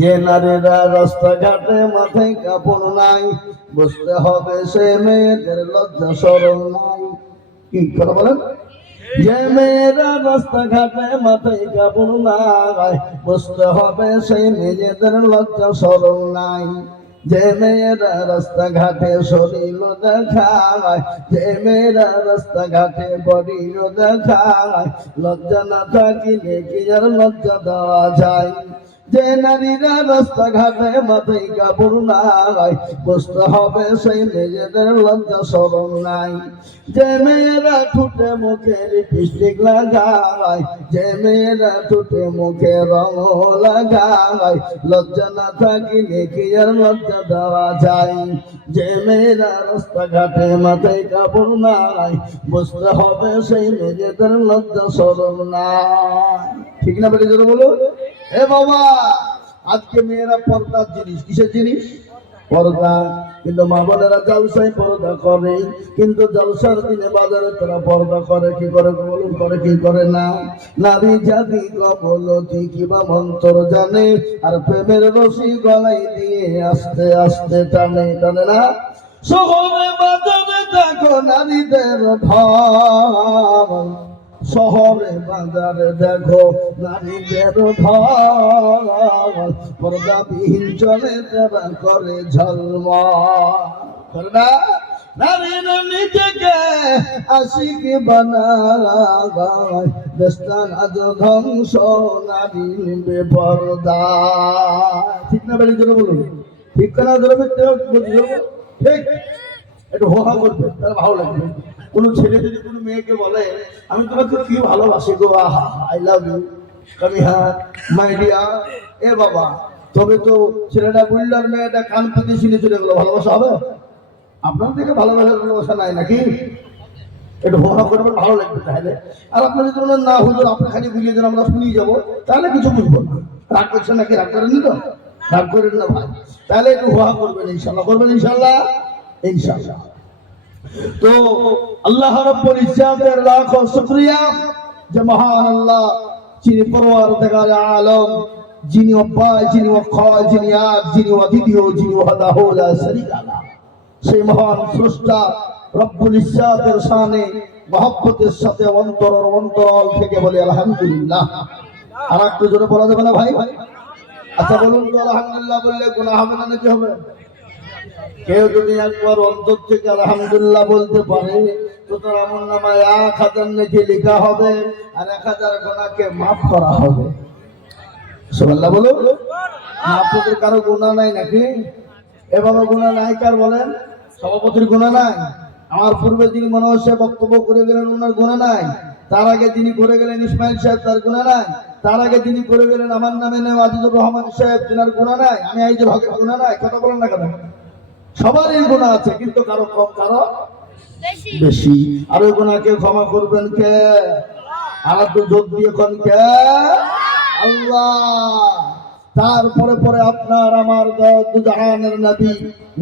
যে নারীরা রাস্তাঘাটে মাথায় কাপড় নাই, বুঝতে হবে সে মেয়েদের লজ্জা শরম নাই। কি কথা বলেন? যে মেয়েরা রাস্তাঘাটে মাথায় কাপড় নাই, বুঝতে হবে সেই মেয়েদের লজ্জা শরম নাই। যে মেয়েরা রাস্তাঘাটে শরীর দেখায়, যে মেয়েরা রাস্তাঘাটে বডিও দেখায়, লজ্জা না থাকিলে কি আর লজ্জা দেওয়া যায়? যে নারীরা রাস্তাঘাটে মাথায় কাপড় নাই, বুঝতে হবে সেই মেয়েদের লজ্জা শরম নাই। যে মেয়েরা ঠোঁটে মুখে লিপস্টিক লাগায়, যে মেয়েরা ঠোঁটে মুখে রং লাগায়, লজ্জা না থাকিলে কি আর লজ্জা দেওয়া যায়? যে মেয়েরা রাস্তাঘাটে মাথায় কাপড় নাই, বুঝতে হবে সেই মেয়েদের লজ্জা শরম নাই। ঠিক না বেটে জোরে বলো? এ বাবা, আজকে মেয়েরা পর্দার জিনিস। কিসের জিনিস? পর্দা। কিন্তু মা বোনেরা জলসায় পর্দা করে, কিন্তু জলসার দিনে বাজারে তারা পর্দা করে। কি করে বলুন? করে কি করে না? নারী জাতি কবলতি কিবা মন্ত্র জানে, আর প্রেমের রশি গলায় দিয়ে আস্তে আস্তে টানে। টানে না? শহরে বাজারে দেখো নারীদের ঢল, শহরে বাজারে দেখো নারীদের ঢল, পর্দাবিহীন চলে তারা করে ঝলমল। নারীর নিজেকে আশিক বানায়, দেশটার আজ ধ্বংস নারী বেপরদা। ঠিক না বেরিয়ে জন্য বলুন? ঠিক না? ধরবে ঠিক, একটু হোহা করবে, তার ভালো লাগবে। কোনো ছেলে যদি কোনো মেয়েকে বলে আমি তোমাকে কি ভালোবাসি গো, আহা আই লাভ ইউ, কবি হ্যাঁ মাই ডিয়ার, এ বাবা, তবে তো ছেলেটা বলল আর মেয়েটা কান পেতে শুনে চলে গেলো, ভালোবাসা হবে? আপনার থেকে ভালোবাসা নাই নাকি? একটু হোহা করবেন, ভালো লাগবে তাহলে। আর আপনার যদি বলেন না হুজুর আপনি খালি বুঝিয়ে দেন আমরা শুনিয়ে যাবো, তাহলে কিছু বুঝবো না। রাগ করছেন নাকি? রাগ করেননি তো? রাগ করেন না ভাই। তাহলে একটু হোহা করবেন ইনশাল্লাহ। করবেন ইনশাল্লাহ? ইনশাল্লাহ। তো আল্লাহ রাব্বুল ইজ্জাতের লাখো শুকরিয়া যে মহান আল্লাহ, যিনি পরওয়ারদিগার আলম, যিনি অব্বাই, যিনি ওয়াক্কাল, যিনি এক, যিনি অদ্বিতীয়, যিনি ওয়াহদাহু লা শারীকা লাহ, সেই মহান স্রষ্টা রব্বুল ইজ্জাতের শানে মহব্বতের সাথে অন্তর থেকে বলি আলহামদুলিল্লাহ। আর একটু জোরে বলা যাবে না ভাই? আচ্ছা বলুন তো, আলহামদুলিল্লাহ বললে গুনাহ হবে না নাকি হবে? কেউ যদি একবার অন্তর থেকে আলহামদুলিল্লাহ বলতে পারে তো তার আমলনামায় 1000 নেকি লেখা হবে, আর 1000 গুনাহকে মাফ করা হবে। সুবহানাল্লাহ বলো। আপনাদের কারো গুনাহ নাই নাকি? এভাবে গুনাহ নাই কার বলেন? সভাপতির গুনাহ নাই? আমার পূর্বে যিনি মনে হচ্ছে বক্তব্য করে গেলেন ওনার গুনাহ নাই? তার আগে যিনি করে গেলেন ইসমাইল সাহেব, তার গুনাহ নাই? তার আগে যিনি করে গেলেন আমার নামে নেই আজিজুর রহমান সাহেব, তিনার গুনাহ নাই? আমি আইজুল হকের গুনাহ নাই? কথা বলেন না কেন? সবারই গুনাহ আছে, কিন্তু কারো কম কারো বেশি। আর ওই গুনাহকে ক্ষমা করবেন কে? আর একটু জোর দিয়ে কোন কে? আল্লাহ। তারপরে পরে আপনার আমার দুজাহানের নবী,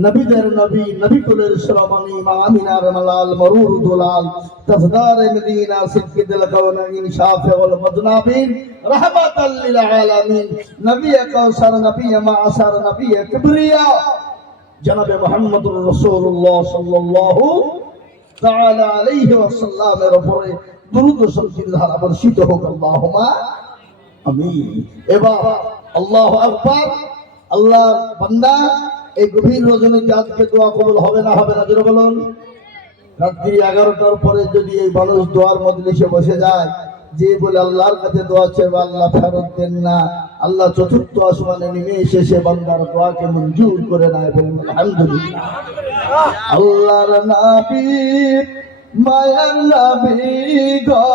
নবীদের নবী, নবী কুলের শিরোমণি মা আমিনার মালাল মরুর দুলাল তাজদার মদিনা সিদ্দিকুল কাওনাইন শাফিউল মুজনাবিন রাহমাতাল লিল আলামিন, নবী কাউসার, নবী মাআসার, নবী কিবরিয়া জনাবে মুহাম্মদুর রাসূলুল্লাহ সাল্লাল্লাহু তাআলা আলাইহি ওয়াসাল্লামের উপরে দুরূদ ও সালামের ধারা বর্ষিত হোক। আল্লাহুম্মা আমিন। এবার আল্লাহু আকবার। আল্লাহর বান্দা, এই গভীর রজনীতে আজকে দোয়া কবুল হবে না হবে না জোরে বলুন? রাত্রি 11টার পরে যদি এই মানুষ দোয়ার মজলিসে বসে যায়, যে বলে আল্লাহর কাছে দোয়া চেয়ে আল্লাহ ফেরত দেন না, আল্লাহ চতুর্থ আসমানে নেমে এসে সে বান্দার দোয়াকে মঞ্জুর করে নেয়। বলুন আলহামদুলিল্লাহ। আল্লাহর নবী, মায়ার নবী গো,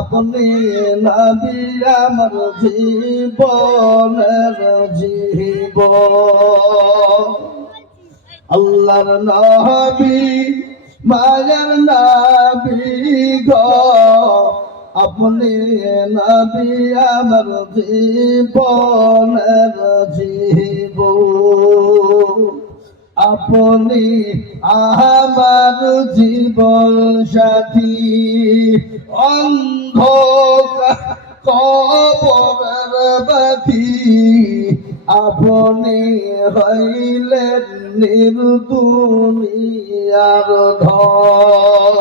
আপনি নবী আমার জীবনের জীবন। আল্লাহর নবী, মায়ার নবী গো, আপনি নবী আমার জীবনের জীবন। আপনি আমার জীবন সাথী, অন্ধকার কবরের বাতি আপনি হইলেন নির্দুনিয়ার ধন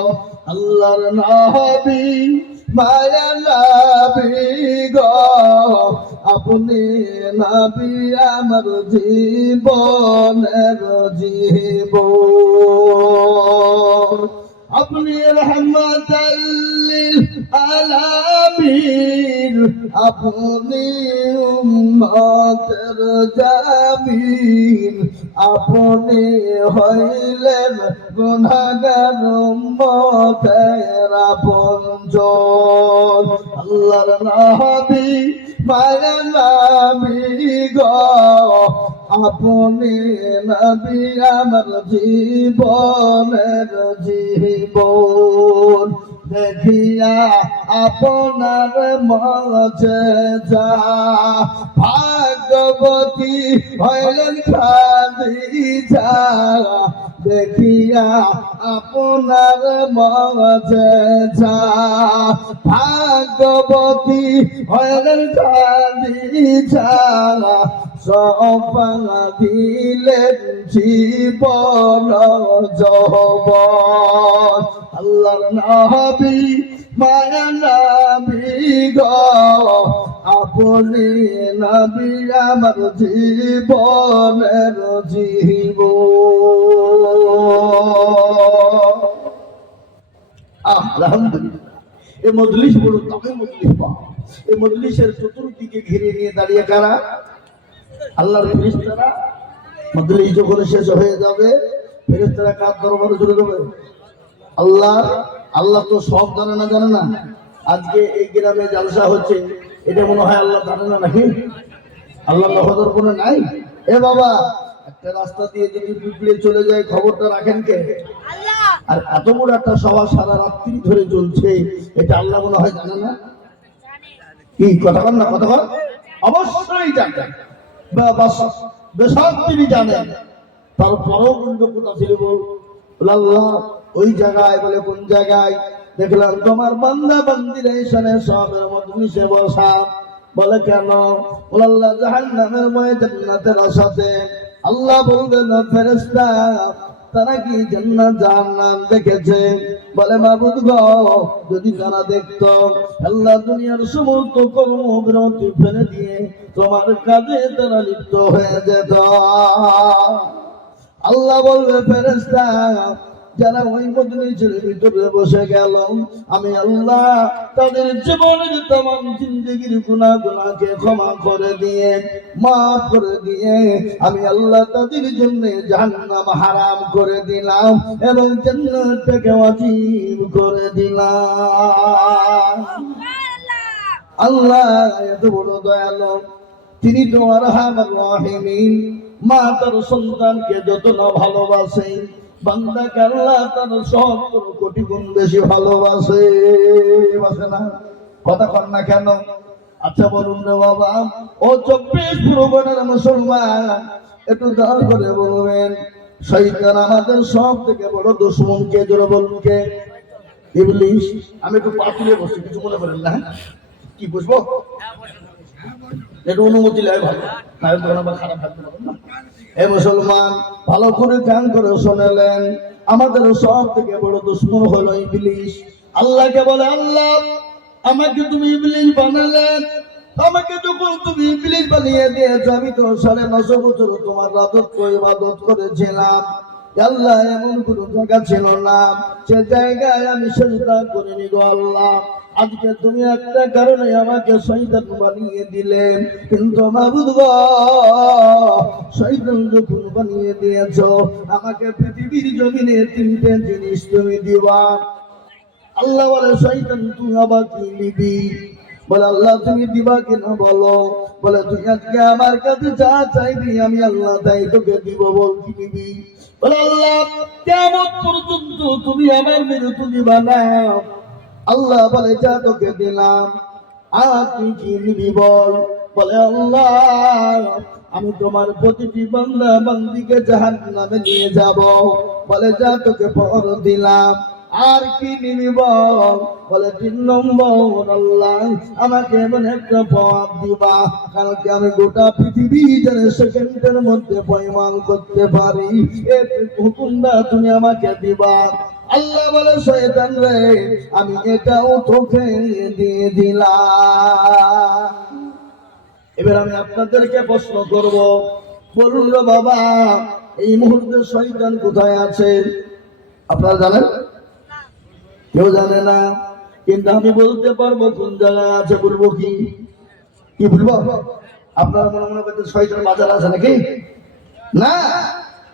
আল্লাহর নবী মায়া নবী গো আপনি নবী আমার জীবনের জীবন আপনি রহমতাল লিল আলামিন আপনি উম্মতের জামিন আপনি হইলেন গুনাহগার উম্মতের আপনজন আল্লাহর নবী মায়া নবী গো আপনি নবী আমার জীবনের জীবন দেখিয়া আপনার মজেজা ভাগবতী হইলেন খাদিজা দেখিয়া আপনার মজেজা ভাগবতী হইলেন খাদিজা সপনা দিলেন জীবন যৌবন আল্লাহর নবী মায়া নবী গো আপনি নবী আমার জীবনের জীবন আলহামদুলিল্লাহ এই মজলিস বড় দামি মজলিস পাও এই মজলিসের চতুর্দিকে ঘিরে নিয়ে দাঁড়িয়ে কারা আল্লাহর ফেরেশতারা মজলিস যখন শেষ হয়ে যাবে ফেরেশতারা কার দরবারে চলে যাবে আল্লাহ আল্লাহ তো সব জানে না আজকে এই গ্রামে জালসা হচ্ছে এটা মনে হয় আল্লাহ জানে না নাকি আল্লাহ নজর কোনো নাই এ বাবা একটা রাস্তা দিয়ে যদি পিঁপড়ে চলে যায় খবরটা রাখেন কে আল্লাহ আর এত বড় একটা সভা সারা রাত্রি ধরে চলছে এটা আল্লাহ মনে হয় জানে না কি কথা বল না কথা বল অবশ্যই জানেন বেশক তিনি জানেন তারপরও কিন্তু কোথা ছিল বল আল্লাহ ওই জায়গায় বলে কোন জায়গায় দেখলাম তোমার বান্দা বান্দিরা এখানে সবের মজলিসে বসা বলে কেন বলে আল্লাহ জাহান্নামের ময় জান্নাতের আশাতে আল্লাহ বলবেন ফেরেশতা তারা কি জান্নাত জাহান্নাম দেখেছে বলে মাবুদ গো যদি তারা দেখতো আল্লাহ দুনিয়ার সমস্ত কর্মবিরতি ফেলে দিয়ে তোমার কাজে তারা লিপ্ত হয়ে যেত আল্লাহ বলবে ফেরেশতা যারা ওই মজলিসের ভিতরে বসে গেল আমি আল্লাহ তাদের জীবনের तमाम জিন্দেগির গুনাহকে ক্ষমা করে দিয়ে মাফ করে দিয়ে আমি আল্লাহ তাদের জন্য জাহান্নাম হারাম করে দিলাম এবং জান্নাত থেকে ওয়াজিব করে দিলাম আল্লাহ এত বড় দয়ালু তিনি তো আরহামুর রাহিমিন মা তার সন্তানকে যত না ভালোবাসে বান্দাকে আল্লাহ তার 70 কোটি গুণ বেশি ভালোবাসে বাসে না কথা কর না কেন আচ্ছা বলুন রে বাবা ও 24 প্রবণের মুসলমান একটু দয়া করে বলবেন শয়তান আমাদের সব থেকে বড় দুশমন কে জোরে বলুন কে ইবলিস আমি একটু পাতুলে বসি কিছু মনে করেন না কি বুঝবো একটু অনুমতি লাগে ভালো তাই তো আবার খারাপ থাকতে পারবেন না এ মুসলমান ভালো করে কান করে শুনলেন আমাদের সব থেকে বড় দুশমন হলো ইবলিস আল্লাহকে বলে আল্লাহ আমাকে তুমি ইবলিস বানালে আমাকে যখন তুমি ইবলিস বানিয়ে দিয়েছো আমি তো 9.5 বছর তোমার রাজত্ব ইবাদত করেছিলাম আল্লাহ এমন কোন জায়গা ছিল না সে জায়গায় আমি সিজদা করিনি গো আল্লাহ আজকে তুমি একটা কারণে আমাকে শয়তান বানিয়ে দিলে কিন্তু মাবুদ গো শয়তান যখন বানিয়ে দিয়েছো আমাকে পৃথিবীর জমিনে 3টে জিনিস তুমি দিবা আল্লাহ বলে শয়তান তুই আবার কি নিবি বলে আল্লাহ তুমি দিবা কিনা বলো বলে তুই আজকে আমার কাছে যা চাইবি আমি আল্লাহ তাই তোকে দিব বল কি নিবি বলে আল্লাহ কিয়ামত পর্যন্ত তুমি আমার মৃত্যু দিবা না আল্লাহ বলে যা তোকে দিলাম আর তুই কি নিবি বল বলে আল্লাহ আমি তোমার প্রতিটি বান্দা বান্দিকে জাহান্নামে নিয়ে যাব বলে যা তোকে পর দিলাম আর কি নিবি বল? বলে 3 নম্বর, আল্লাহ আমাকে এমন একটা পাওয়ার দিবা, কারণ কি আমি গোটা পৃথিবী যেন সেকেন্ডের মধ্যে পরিমাণ করতে পারি, এই হুকুমটা তুমি আমাকে দিবা। আল্লাহ বলে, শয়তান রে, আমি এটাও তোকে দিয়ে দিলাম। এবার আমি আপনাদেরকে প্রশ্ন করব, বলুন রে বাবা, এই মুহূর্তে শয়তান কোথায় আছে? আপনারা জানেন? কেউ জানে না, কিন্তু আমি বলতে পারবো কোন জায়গায় আছে। বলবো কি? কি বলবো? আপনারা মনে করছেন শয়তান বাজার আছে নাকি? না,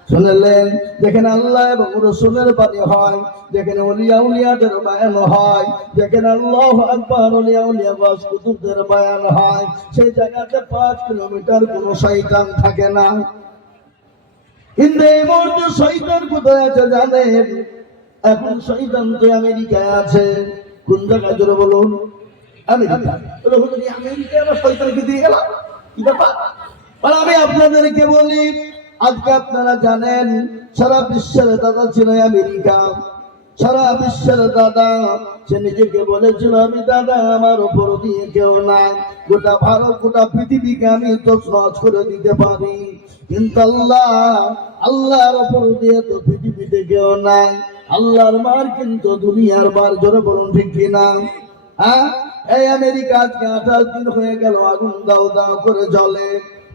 শুনলেন? যেখানে আল্লাহ এবং রাসূলের বাণী হয়, যেখানে ওলিয়া উলিয়াদের বয়ান হয়, যেখানে আল্লাহু আকবার ওলিয়া উলিয়া ওয়াজ কুতুবদের বয়ান হয়, সেই জায়গাতে 5 কিলোমিটার কোনো শয়তান থাকে না। কিন্তু এই মুহূর্তে শয়তান কোথায় আছে জানেন? এখন শয়তান তো আমেরিকায় আছে। কোন জায়গায় জোরে বলুন? আমেরিকা। আমেরিকায় শয়তানকে দিয়ে গেল, কি ব্যাপার? আর আমি আপনাদেরকে বলি, আজকে আপনারা জানেন সারা বিশ্বের দাদা ছিল আমেরিকা। সারা বিশ্বের দাদা, সে নিজেকে বলেছিল আমি দাদা, আমার উপর দিয়ে কেউ নাই, গোটা ভারত গোটা পৃথিবীকে আমি তছনছ করে দিতে পারি। কিন্তু আল্লাহর উপর দিয়ে তো পৃথিবীতে কেউ নাই। আল্লাহর মার কিন্তু দুনিয়ার মার, জোরে বলুন ঠিক কিনা? হ্যাঁ, এই আমেরিকা আজকে 28 দিন হয়ে গেল আগুন দাও দাও করে জ্বলে।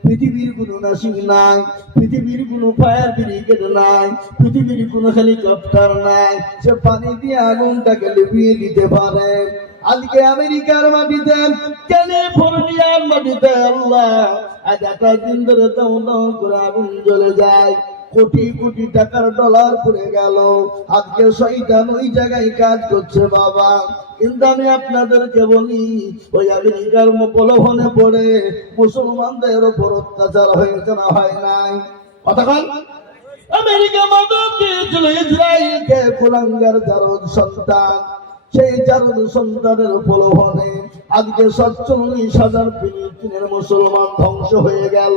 পৃথিবীর কোনো নাসিক নাই, পৃথিবীর কোনো ফায়ার ব্রিগেড নাই, পৃথিবীর কোনো হেলিকপ্টার নাই, সে পানি দিয়ে আগুনটাকে লিভিয়ে দিতে পারে। আজকে আমেরিকার মাটিতে, ক্যালিফোর্নিয়ার মাটিতে আল্লাহ আজ 28 দিন ধরে দাও দাও করে আগুন জ্বলে যায়। কোটি কোটি টাকার ডলার পড়ে গেল। আজকে শয়তান ওই জায়গায় কাজ করছে বাবা। কিন্তু আমি আপনাদেরকে বলি, ওই আমেরিকার প্রলোভনে পড়ে মুসলমানদের উপর অত্যাচার হয়েছে না হয় নাই? কতক্ষণ আমেরিকা মদত দিয়েছিল ইসরায়েলকে, কুলাঙ্গার জারদ সন্তান, সেই জারদ সন্তানের প্রলোভনে আজকে 47,000 ফিলিস্তিনের মুসলমান ধ্বংস হয়ে গেল।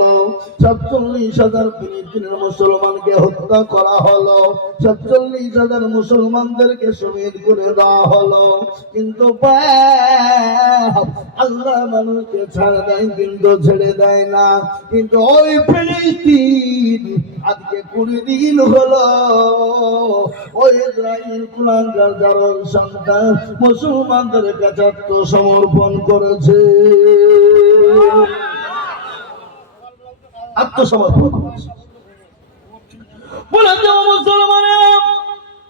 47,000 ফিলিস্তিনের মুসলমানকে হত্যা করা হলো, 47,000 মুসলমানদেরকে শহীদ করে দেওয়া হলো। কিন্তু আল্লাহ মানুষকে ছাড় দেয়, কিন্তু ছেড়ে দেয় না। কিন্তু ওই ফিলিস্তিন আজকে 20 দিন হলো ওই ইসরায়েল কুলাঙ্গার জারদ সন্তান মুসলমানদের কাছে আত্মসমর্পণ করেছে। আত্মসমর্পণ করেছে, বলেছে মুসলমানেরা,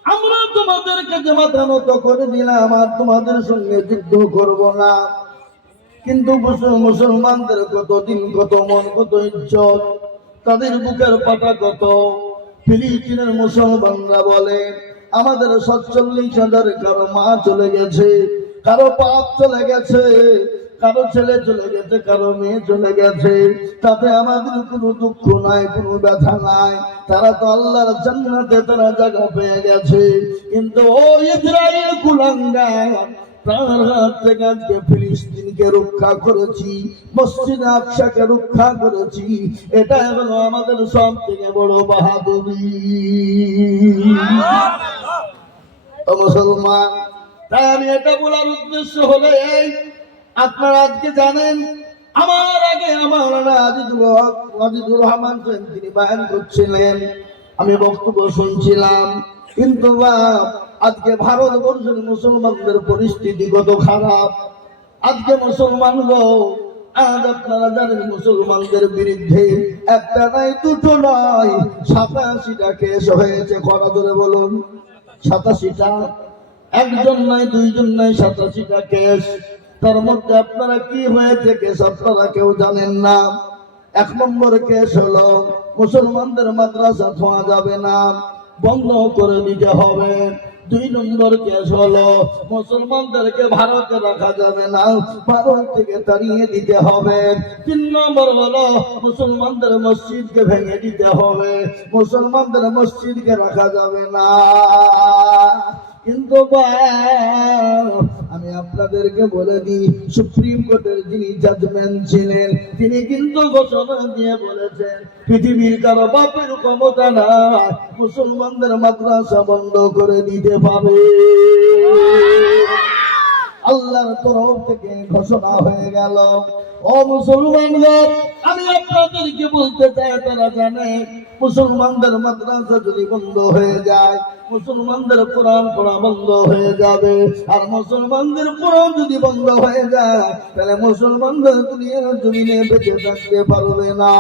আমরা তোমাদের কাছে মাথা নত করে দিলাম, আর তোমাদের সঙ্গে যুদ্ধ করব না। কিন্তু মুসলমানদের কত দিন, কত মন, কত ইজ্জত, তাদের বুকের পাটা কত। ফিলিস্তিনের মুসলমানরা বলে আমাদের 47,000 কারো মা চলে গেছে, কারো বাপ চলে গেছে, কারো ছেলে চলে গেছে, কারো মেয়ে চলে গেছে, তাতে আমাদের কোনো দুঃখ নাই, কোনো ব্যথা নাই। তারা তো আল্লাহর জান্নাতে তারা জায়গা পেয়ে গেছে। কিন্তু ও ইসরায়েল কুলাঙ্গার, তার হাত থেকে আজকে ফিলিস্তিনকে রক্ষা করেছি, মসজিদ আকসাকে রক্ষা করেছি। এটা হলো আমাদের সব থেকে বড় বাহাদুরি মুসলমান। তাই আমি এটা বলার উদ্দেশ্য হলো এই, আপনারা আজকে জানেন, আমার আগে আমার আজিজুর রহমান তিনি বয়ান করছিলেন, আমি বক্তব্য শুনছিলাম। কিন্তু আজকে ভারতবর্ষের মুসলমানদের পরিস্থিতি কত খারাপ। আজকে মুসলমানগো, আজ আপনারা জানেন মুসলমানদের বিরুদ্ধে একটা নয়, দুটো নয়, 87টা কেস হয়েছে। কটা ধরে বলুন? 87টা। একজন নয়, দুইজন নয়, 87টা কেস। তার মধ্যে আপনারা কি হয়েছে কেস আপনারা কেউ জানেন না। 1 নম্বর কেস হলো মুসলমানদের মাদ্রাসা ধোয়া যাবে না, বন্ধ করে দিতে হবে। 2 নম্বর কেস হলো মুসলমানদেরকে ভারতে রাখা যাবে না, ভারত থেকে তাড়িয়ে দিতে হবে। 3 নম্বর হলো মুসলমানদের মসজিদকে ভেঙে দিতে হবে, মুসলমানদের মসজিদকে রাখা যাবে না। কিন্তু আমি আপনাদেরকে বলে দিই, সুপ্রিম কোর্টের যিনি জাজমেন্ট ছিলেন তিনি কিন্তু ঘোষণা দিয়ে বলেছেন পৃথিবীর কারো বাপের ক্ষমতা নাই মুসলমানদের মাদ্রাসা বন্ধ করে দিতে পারে। আল্লাহর তরফ থেকে ঘোষণা হয়ে গেল। ও মুসলমানগণ, আমি আপনাদেরকে বলতে চাই, তারা জানে মুসলমানদের মাদ্রাসা যদি বন্ধ হয়ে যায়, মুসলমানদের কোরআন পড়া বন্ধ হয়ে যাবে। আর মুসলমানদের কোরআন যদি বন্ধ হয়ে যায়, তাহলে মুসলমানদের দুনিয়ার জমিনে বেঁচে থাকতে পারবে না।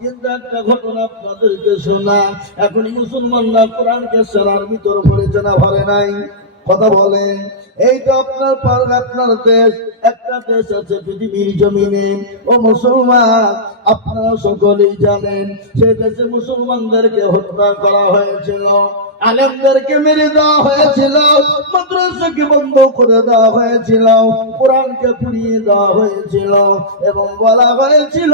কিন্তু একটা ঘটনা আপনাদেরকে শোনা, এখন মুসলমানরা কোরআনকে সারার ভিতর ভরেছে না ভরে নাই? কথা বলেন। এই তো আপনার দেশ, একটা দেশ আছে পৃথিবীর জমিনে, ও মুসলমান আপনারা সকলেই জানেন, সেই দেশে মুসলমানদেরকে হত্যা করা হয়েছিল, আলেমদেরকে মেরে দেওয়া হয়েছিল, মাদ্রাসাকে বন্ধ করে দেওয়া হয়েছিল, কোরআনকে পুড়িয়ে দেওয়া হয়েছিল, এবং বলা হয়েছিল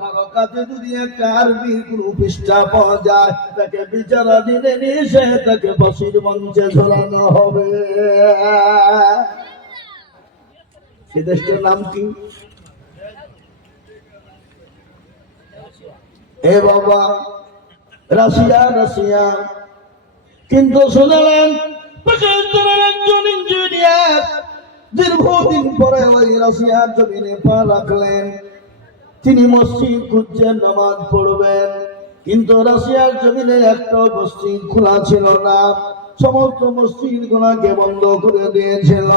কারো কাছে যদি একটা আরবির কোন পৃষ্ঠা পাওয়া যায় তাকে বিচারাধীনে নিয়ে এসে তাকে ফাঁসির মঞ্চে ঝোলানো হবে। সে দেশটার নাম কি? এ বাবা, রাশিয়া। কিন্তু শুনলেন একজন ইঞ্জিনিয়ার দীর্ঘদিন পরে ওই রাশিয়ার জমিনে পা রাখলেন। তিনি মসজিদ খুঁজছেন, নামাজ পড়বেন, কিন্তু রাশিয়ার জমিনে একটা মসজিদ খোলা ছিল না, সমস্ত মসজিদ গুলাকে বন্ধ করে দিয়েছিল।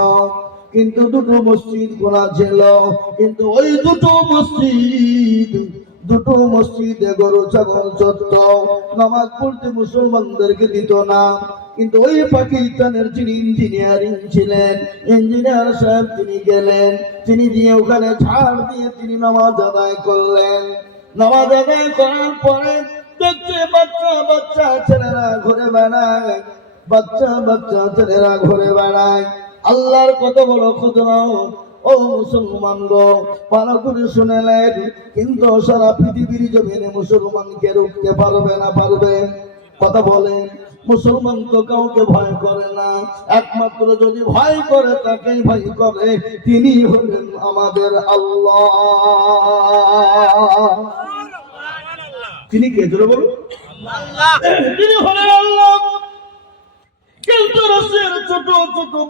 কিন্তু দুটো মসজিদ খোলা ছিল, কিন্তু ওই দুটো মসজিদে গরু ছাগল চড়ত, নামাজ পড়তে মুসলমানদেরকে দিত না। কিন্তু ওই পাকিস্তানের যিনি ইঞ্জিনিয়ারিং ছিলেন, ইঞ্জিনিয়ার সাহেব তিনি গেলেন, তিনি দিয়ে ওখানে ঝাড় দিয়ে তিনি নামাজ আদায় করলেন। নামাজ আদায় করার পরে দেখছে বাচ্চা ছেলেরা ঘুরে বেড়ায়, ছেলেরা ঘুরে বেড়ায়। আল্লাহর কত বড় ক্ষুদ্র। ও মুসলমান গো, ভালো করে শুনেলেন, কিন্তু সারা পৃথিবীর জমিনে মুসলমানকে রুখতে পারবে না? পারবে? কথা বলেন। মুসলমান তো কাউকে ভয় করে না, একমাত্র যদি ভয় করে তাকেই ভয় করে, তিনি হলেন আমাদের আল্লাহ। তিনি কে জোরে বলুন? তিনি হলেন আল্লাহ। কিন্তু রাসূলের ছোট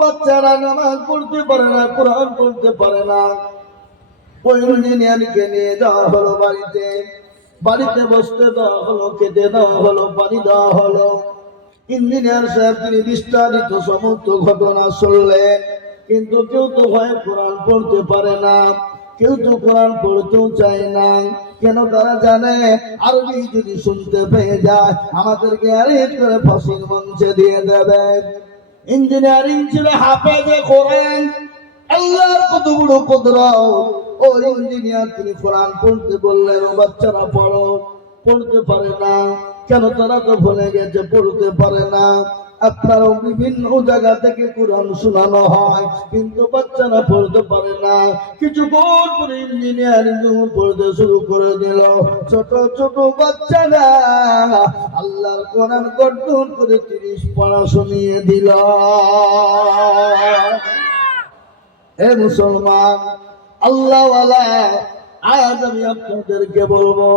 বাচ্চারা নামাজ পড়তে পারে না, কোরআন পড়তে পারে না। ওই ইঞ্জিনিয়ারকে নিয়ে যাওয়া হলো বাড়িতে বসতে দেওয়া হলো, খেতে দেওয়া হলো, পানি দেওয়া হলো। ইঞ্জিনিয়ার সাহেব তিনি বিস্তারিত সমস্ত ঘটনা শুনলেন, কিন্তু কেউ তো ভয়ে কোরআন পড়তে পারে না, কেউ তো কোরআন পড়তেও চায় না। কেন? তারা জানে আরবি যদি শুনতে পেয়ে যায় আমাদেরকে অ্যারেস্ট করে ফাঁসির মঞ্চে দিয়ে দেবে। ইঞ্জিনিয়ারিং ছিল হাফেজে কোরআন, আল্লাহর কত বড় কুদরত। ও ইঞ্জিনিয়ার তিনি কোরআন পড়তে বললেন, ও বাচ্চারা পড়ো, পড়তে পারে না। কেন? তারা তো ভুলে গেছে, পড়তে পারে না। আপনারও বিভিন্ন জায়গা থেকে কোরআন শোনানো হয়, কিন্তু বাচ্চারা পড়তে পারে না। কিছুক্ষণ পরে ইঞ্জিনিয়ারিং পড়তে শুরু করে দিল। ছোট বাচ্চারা আল্লাহর কোরআন গর্জন করে 30 পারা শুনিয়ে দিল। হে মুসলমান, আল্লাহওয়ালা, আজ আমি আপনাদেরকে বলবো,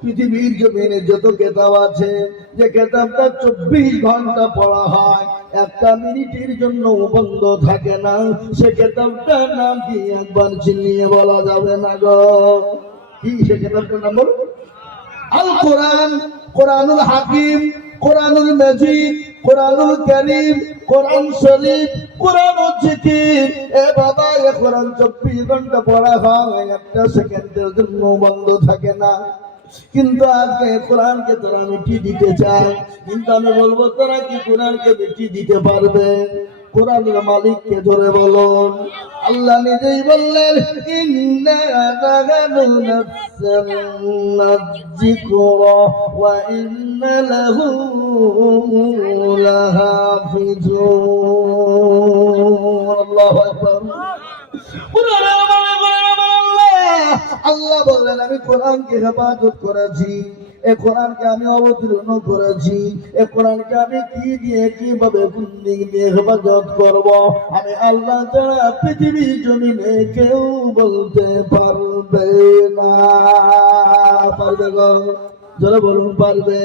পৃথিবীর জমিনে যত কিতাব আছে, যে কিতাবটা 24 ঘন্টা পড়া হয়, একটা মিনিটের জন্য বন্ধ থাকে না, সে কিতাবটার নাম কি একবার চিনিয়ে বলা যাবে না গো? কি সে কিতাবটার নাম বলো? আল কোরআন, কোরআনুল হাকিম, কোরআনুল মাজিদ, কোরআনুল কারীম, কোরআন শরীফ, কোরআন জিকির। এ বাবা, এ কোরআন 24 ঘন্টা পড়া হয়, একটা সেকেন্ডের জন্য বন্ধ থাকে না। কিন্তু আজকে কোরআনকে তারা মিটিয়ে দিতে চায়, কিন্তু আমি বলবো তারা কি কোরআনকে মিটিয়ে দিতে পারবে? কোরআনের মালিককে ধরে বলুন। আল্লাহ নিজেই বললেন, ইন্না লাগানুনা যিকরা ওয়া ইন্না লাহু লাহাফিজুন। আল্লাহু আকবার। আল্লাহ বললেন, আমি কোরআনকে হেফাজত করেছি। এ কোরআনকে আমি অবতীর্ণ করেছি, এ কোরআনকে আমি কি দিয়ে কিভাবে কোন দিক দিয়ে হেফাজত করব, আমি আল্লাহ ছাড়া পৃথিবীর জমিনে কেউ বলতে পারবে না। পারবে গো? যারা বলুন পারবে?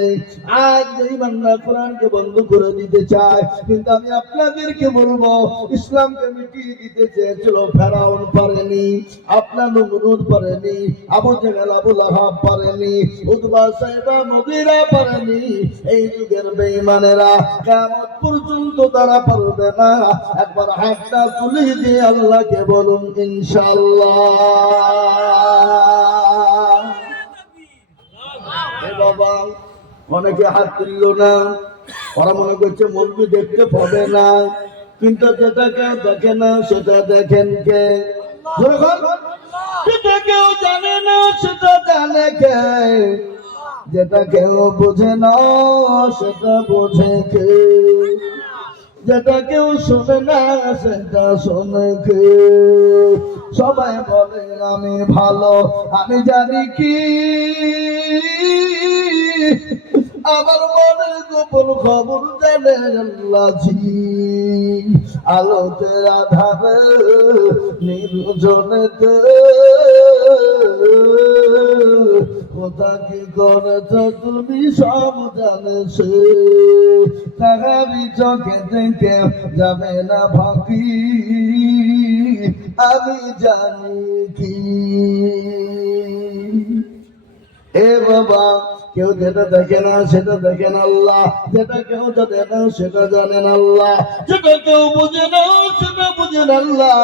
আজ এই বাংলা কোরআনকে বন্ধ করে দিতে চায়, কিন্তু আমি আপনাদেরকে বলবো ইসলামকে মিটিয়ে দিতে চেয়েছিল ফেরাউন, পারেনি। আপনার নমরুদ পারেনি, আবু জেহেল আবু লাহাব পারেনি, উতবা সাইবা মুগীরা পারেনি। এই যুগের বেঈমানেরা কিয়ামত পর্যন্ত তারা পারবে না। একবার হাতটা তুলে দিয়ে আল্লাহকে বলুন ইনশাআল্লাহ। বাবা অনেকে হাত তুলল না, ওরা মনে করছে মৌলবি দেখতে পাবে না, কিন্তু যেটা কেউ দেখে না সেটা দেখেন কে? যেটা কেউ জানে না সেটা জানে কে? যেটা কেউ বোঝে না সেটা বোঝে কে? যেটা কেউ শোনে না সেটা শোনে কে? সবাই বলেন আমি ভালো, আমি জানি কি আমার মনের গোপন খবর জানে আল্লাহজি। আলোতে আধারে নির্জনেতে কোথা কি করেছ তুমি সব জানেছ, তাহারি চোখে দেখে যাবে না ফাঁকি, আমি জানি কি। এ বাবা, কেউ যেটা দেখে না সেটা দেখেন আল্লাহ, যেটা কেউ জানে না সেটা জানেন আল্লাহ, যেটা কেউ বুঝে না সেটা বুঝেন আল্লাহ।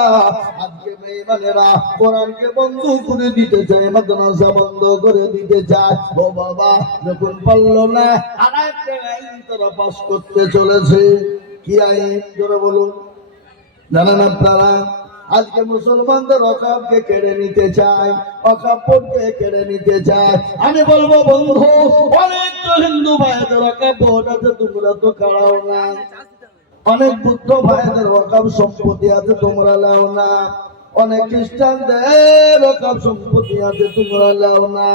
আজকে বেঈমানেরা কোরআনকে বন্ধ করে দিতে চায়, মাদ্রাসা বন্ধ করে দিতে চায়। ও বাবা, যখন পারলো না আরেকটা আইন তারা পাস করতে চলেছে। কি আইন? জোরে বলুন। জানেন আপনারা? আজকে মুসলমানদের ওয়াকফকে কেড়ে নিতে চায়, ওয়াকফ বোর্ডকে কেড়ে নিতে চায়। আমি বলবো বন্ধু, অনেক তো হিন্দু ভাইদের ওয়াকফ বোর্ড আছে, তোমরা তো কাড়াও না। অনেক বুদ্ধ ভাইদের ওয়াকফ সম্পত্তি আছে, তোমরা লাও না। অনেক খ্রিস্টানদের ওয়াকফ সম্পত্তি আছে, তোমরা লাও না।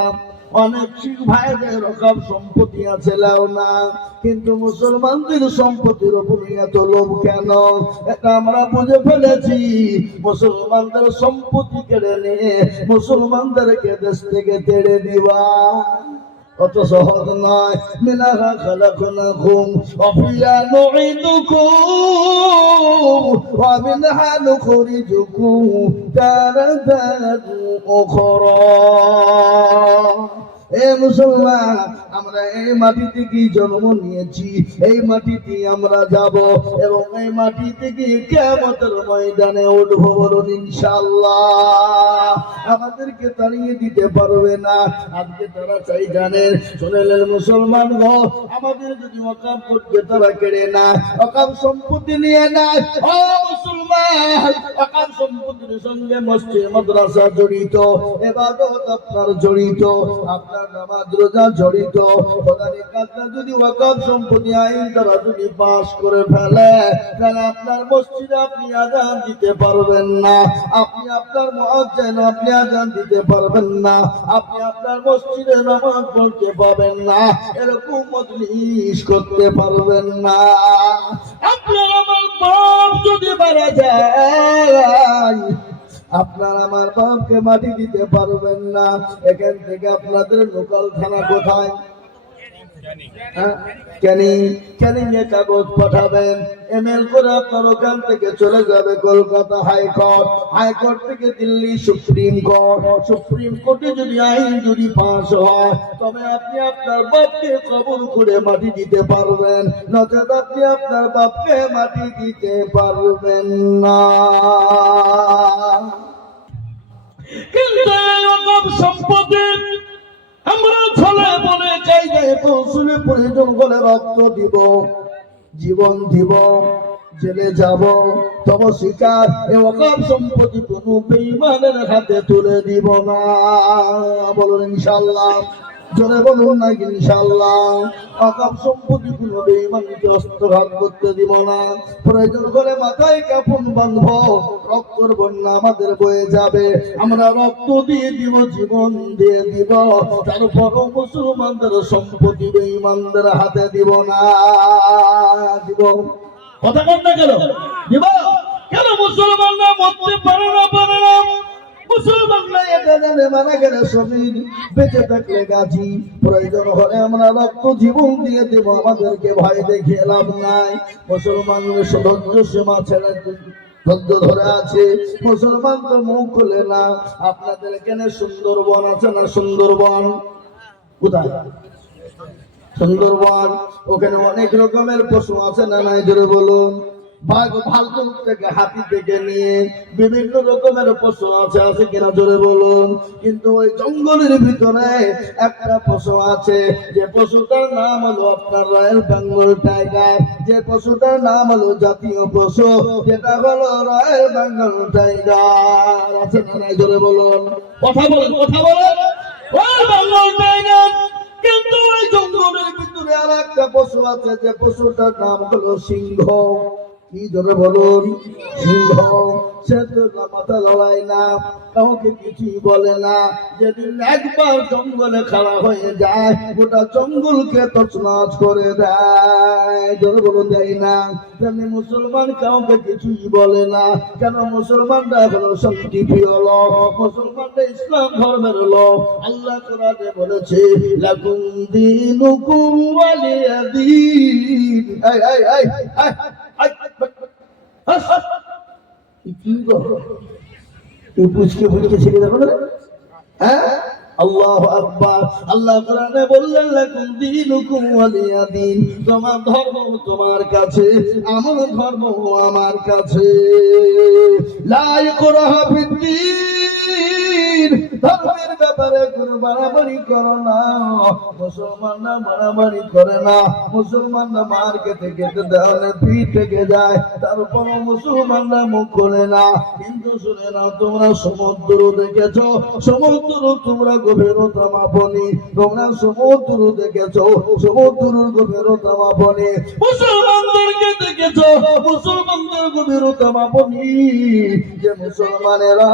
অনেক শিখ ভাইদের ওয়াকফ সম্পত্তি আছে, লাও না। কিন্তু মুসলমানদের সম্পত্তির উপর এত লোভ কেন? এটা আমরা বুঝে ফেলেছি। মুসলমানদের সম্পত্তি কেড়ে নিয়ে মুসলমানদেরকে দেশ থেকে তেড়ে দিবা অত সহজ নয়। মিনাহা খালাকনাকুম ওয়া ফিহা নুঈদুকুম ওয়া মিনহা নুখরিজুকুম তারাতান উখরা। এ মুসলমান, আমরা এই মাটি থেকে জন্ম নিয়েছি, এই মাটিতে আমরা যাব এবং এই মাটি থেকে কিয়ামতের ময়দানে উঠবো। বলুন ইনশাআল্লাহ। আমাদেরকে তাড়িয়ে দিতে পারবে না। আজকে তারা চাই জানেন, শুনলেন মুসলমান গো, আমাদের যদি ওয়াকফ করতে তারা কেড়ে না, ওয়াকফ সম্পত্তি নিয়ে না, ও মুসলমান, ওয়াকফ সম্পত্তির সঙ্গে মসজিদ মাদ্রাসা জড়িত, ইবাদত আপনার জড়িত, আপনার নামাজ রোজা জড়িত। খোদার কাজটা যদি ওয়াকফ সম্পত্তি আইন তারা যদি পাস করে ফেলে, তাহলে আপনার মসজিদে আপনি আযান দিতে পারবেন না, আপনি আপনার মুয়াজ্জিন আপনি আযান দিতে পারবেন না, আপনি আপনার মসজিদে নামাজ পড়তে পারবেন না, এরকম মজলিস করতে পারবেন না। আপনার আমার পাপ যদি মারা যায়, আপনার আমার বাপকে মাটি দিতে পারবেন না। এখান থেকে আপনাদের লোকাল থানা কোথায়? ক্যানিং এ কাগজ পাঠাবেন, এমেল করে আপনার ওখান থেকে চলে যাবে কলকাতা হাইকোর্ট, হাইকোর্ট থেকে দিল্লি সুপ্রিম কোর্ট, সুপ্রিম কোর্টে যদি আইন যদি পাস হয়, তবে আপনি আপনার বাপকে কবর করে মাটি দিতে পারবেন, নচেত আপনি আপনার বাপকে মাটি দিতে পারবেন না। কিন্তু ওয়াকফ সম্পত্তি আমরা ছলে বলে জায়গায় পৌঁছলে প্রয়োজন হলে রক্ত দিব, জীবন দিব, জেলে যাব, তবে শিকার এ ওয়াকফ সম্পত্তি কোনো বেঈমানের হাতে তুলে দিব না। বলুন ইনশাআল্লাহ। জোরে বলুন না ইনশাআল্লাহ। অকাম সম্পত্তি কোনো বেঈমানকে হস্তঘাত করতে দিব না। প্রয়োজন করে মাথায় কাফন বাঁধবো, রক্তের বন্যা আমাদের বয়ে যাবে, আমরা রক্ত দিয়ে দিব, জীবন দিয়ে দিব, তারপরও মুসলমানদের সম্পত্তি বেঈমানদের হাতে দিব না। দিব কথা কম না কেন? দিব কেন? মুসলমানরা মরতে পারে না, পারে না। মুসলমানরা এটা জানে মারা গেলে শহীদ, বেঁচে থাকলে গাজী। প্রয়োজন হলে আমরা রক্ত জীবন দিয়ে দেব, আমাদেরকে ভয় দেখিয়ে লাভ নাই। মুসলমানদের সৌন্দর্য সীমা ছেড়ে ধৈর্য ধরে আছে। মুসলমান তো মুখ খুলে না। আপনাদের এখানে সুন্দরবন আছে না? সুন্দরবন কোথায়? সুন্দরবন, ওখানে অনেক রকমের পশু আছে না নাই? জোরে বলুন। বাঘ ভাল্লুক থেকে হাতি থেকে নিয়ে বিভিন্ন রকমের পশু আছে, আছে কিনা? জোরে বলুন। কিন্তু ওই জঙ্গলের ভিতরে একটা পশু আছে, যে পশুটার নাম হলো আপনার রয়্যাল বেঙ্গল টাইগার। যে পশুটার নাম হলো জাতীয় পশু, যেটা হলো রয়্যাল বেঙ্গল টাইগার। আছে না নাই? জোরে বলুন। কথা বলেন, কথা বলেন। Royal Bengal tiger. কিন্তু ওই জঙ্গলের ভিতরে আর একটা পশু আছে, যে পশুটার নাম হলো সিংহ। কি জোরে বলুন? সিংহ। সে তো মাথা লড়াই না, কাউকে কিছুই বলে না। যেদিন একবার জঙ্গলে খাড়া হয়ে যায়, গোটা জঙ্গলকে তছনছ করে দেয়। জোরে বলুন, দেয় না? তেমনি মুসলমান কাউকে কিছুই বলে না। কেন? মুসলমানরা হলো শান্তিপ্রিয় লোক, মুসলমানরা ইসলাম ধর্মের লোক। আল্লাহ কোরআনে বলেছে, লাকুম দীনুকুম ওয়ালিয়া দীন। এই এই এই আল্লাহু আকবার। আল্লাহ কোরআনে বললেন, লাকুম দীনুকুম ওয়ালিয়া দীন। তোমার ধর্ম তোমার কাছে, আমার ধর্ম আমার কাছে। লা ইকরাহা ফিদ্দীন। ধর্মের ব্যাপারে কোনো বাড়াবাড়ি করো না। মুসলমানরা বাড়াবাড়ি করে না। মুসলমানরা মার খেতে খেতে দেওয়ালে পিঠ থেকে যায়, তারপর মুসলমানরা মুখ খোলে না। কিন্তু শুনে না, তোমরা সমুদ্র দেখেছ, সমুদ্র তোমরা গভীরতা মাপনি। তোমরা সমুদ্র দেখেছ, সমুদ্রের গভীরতা মাপনি। মুসলমানদেরকে দেখেছ, মুসলমানদের গভীরতা মাপনি। যে মুসলমানেরা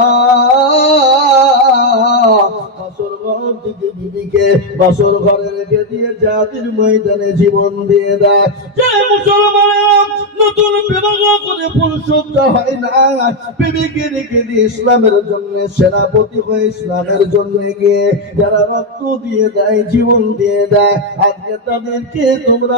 বাসর ঘর থেকে বিবিকে বাসর ঘরে রেখে দিয়ে জাতির ময়দানে জীবন দিয়ে দেয়। যে মুসলমানেরা নতুন বিবাহ করে পুরুষত্ব হয় না, বিবিকে রেখে দিয়ে ইসলামের জন্য সেনাপতি হয়ে ইসলামের জন্য গিয়ে যারা রক্ত দিয়ে দেয়, জীবন দিয়ে দেয়, আজকে তাদেরকে তোমরা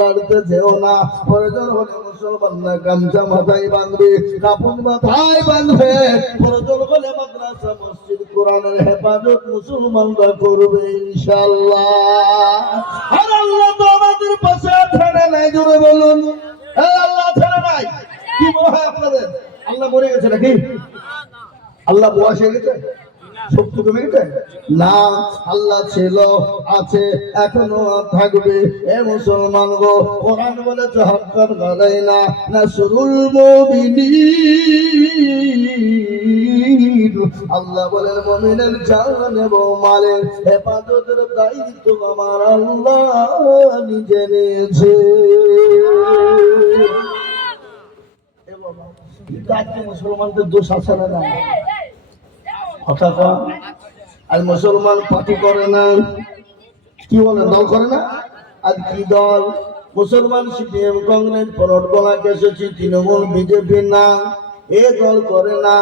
লড়তে যেও না। প্রয়োজন হলে মুসলমানরা গামছা মাথায় বাঁধবে, কাপড় মাথায় বাঁধবে। প্রয়োজন হলে মাদ্রাসা মসজিদ কোরআনের হেফাজত মুসলমানরা করবে ইনশাআল্লাহ। আর আল্লাহ তো আমাদের পাশে ছেড়ে নাই। জোরে বলুন, আল্লাহ ছেড়ে নাই। কি মনে হয় আপনাদের? আল্লাহ মরে গেছে নাকি? আল্লাহ বয়স হয়ে গেছে? শক্তি কমে গেছে? না, আল্লাহ ছিল, আছে, এখনো থাকবে। এ মুসলমান গো, কোরআন বলেছে হক্কান গালাইনা নাসরুল মুমিনিন। আল্লাহ বলেন, মুমিনের জান এবং মালের হেফাজতের দায়িত্ব আমার আল্লাহ নিজে নিয়েছে। আজকে মুসলমানদের দোষ আছে না? না, আর মুসলমান পার্টি করে না, কি বলে, দল করে না। আর কি দল? মুসলমান সিপিএম, কংগ্রেস, ফরওয়ার্ড ব্লক, এসেছি, তৃণমূল, বিজেপি না, এ দল করে না।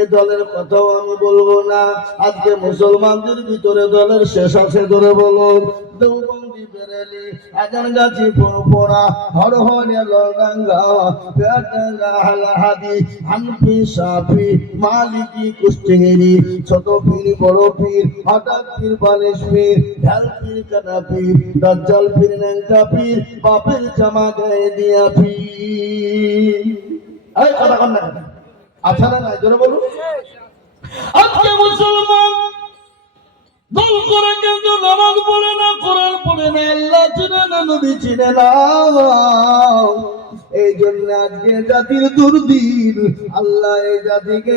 এ দলের কথাও আমি বলবো না। আজকে মুসলমানদের ভিতরে দলের শেষ আছে। ধরে বলুন, দেওবন্দি, বেরেলি, আজানগাছি, পরপরা, হরহরিয়া, লডাঙ্গা, পেয়ারডাঙ্গা, হালাহাদি, হানফি, সাফি, মালিকি, কুষ্টিগিরি, ছোট পীর, বড় পীর, হঠাৎ পীর, বালিশ পীর, ঢাল পীর, কাটা পীর, দাজ্জাল পীর, ন্যাংটা পীর, বাপের জামা গায়ে দিয়া পীর। এই কথা কন না কেন? আচ্ছা না নাই? জোরে বলুন। আজকে মুসলমান দল করে কিন্তু নামাজ পড়ে না, কোরআন পড়ে না, আল্লাহ চিনে না, নবী চিনে না। এই জন্য আজকে জাতির দুর্দিন, আল্লাহ এই জাতিকে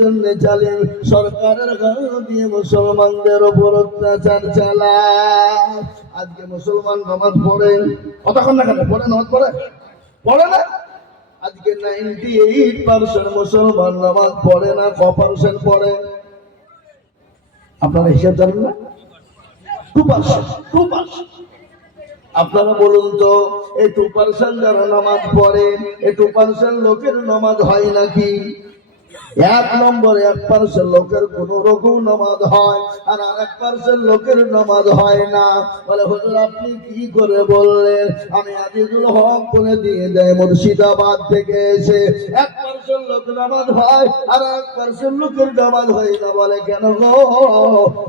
জন্য চালেন সরকারের গাল দিয়ে মুসলমানদের উপর অত্যাচার চালায়। আজকে মুসলমান নামাজ পড়ে, কতক্ষণ না কেন পড়ে, নামাজ পড়ে পড়ে না। আজকে 98% মুসলমান নামাজ পড়ে না, ক% পড়ে আপনারা হিসাব জানেন না? 2%। আপনারা বলুন তো, এই 2% যারা নামাজ পড়ে, এই 2% লোকের নামাজ হয় নাকি? 1% লোকের কোন রকম নামাজ হয়, আর 1% লোকের নামাজ হয় না। বলে হুজুর আপনি কি করে বললেন? আমি আজিজুল হক বলে দিয়ে দেয় মুর্শিদাবাদ থেকে এসে 1% লোক নামাজ হয় আর 1% লোকের নামাজ হয় না। বলে কেন গো?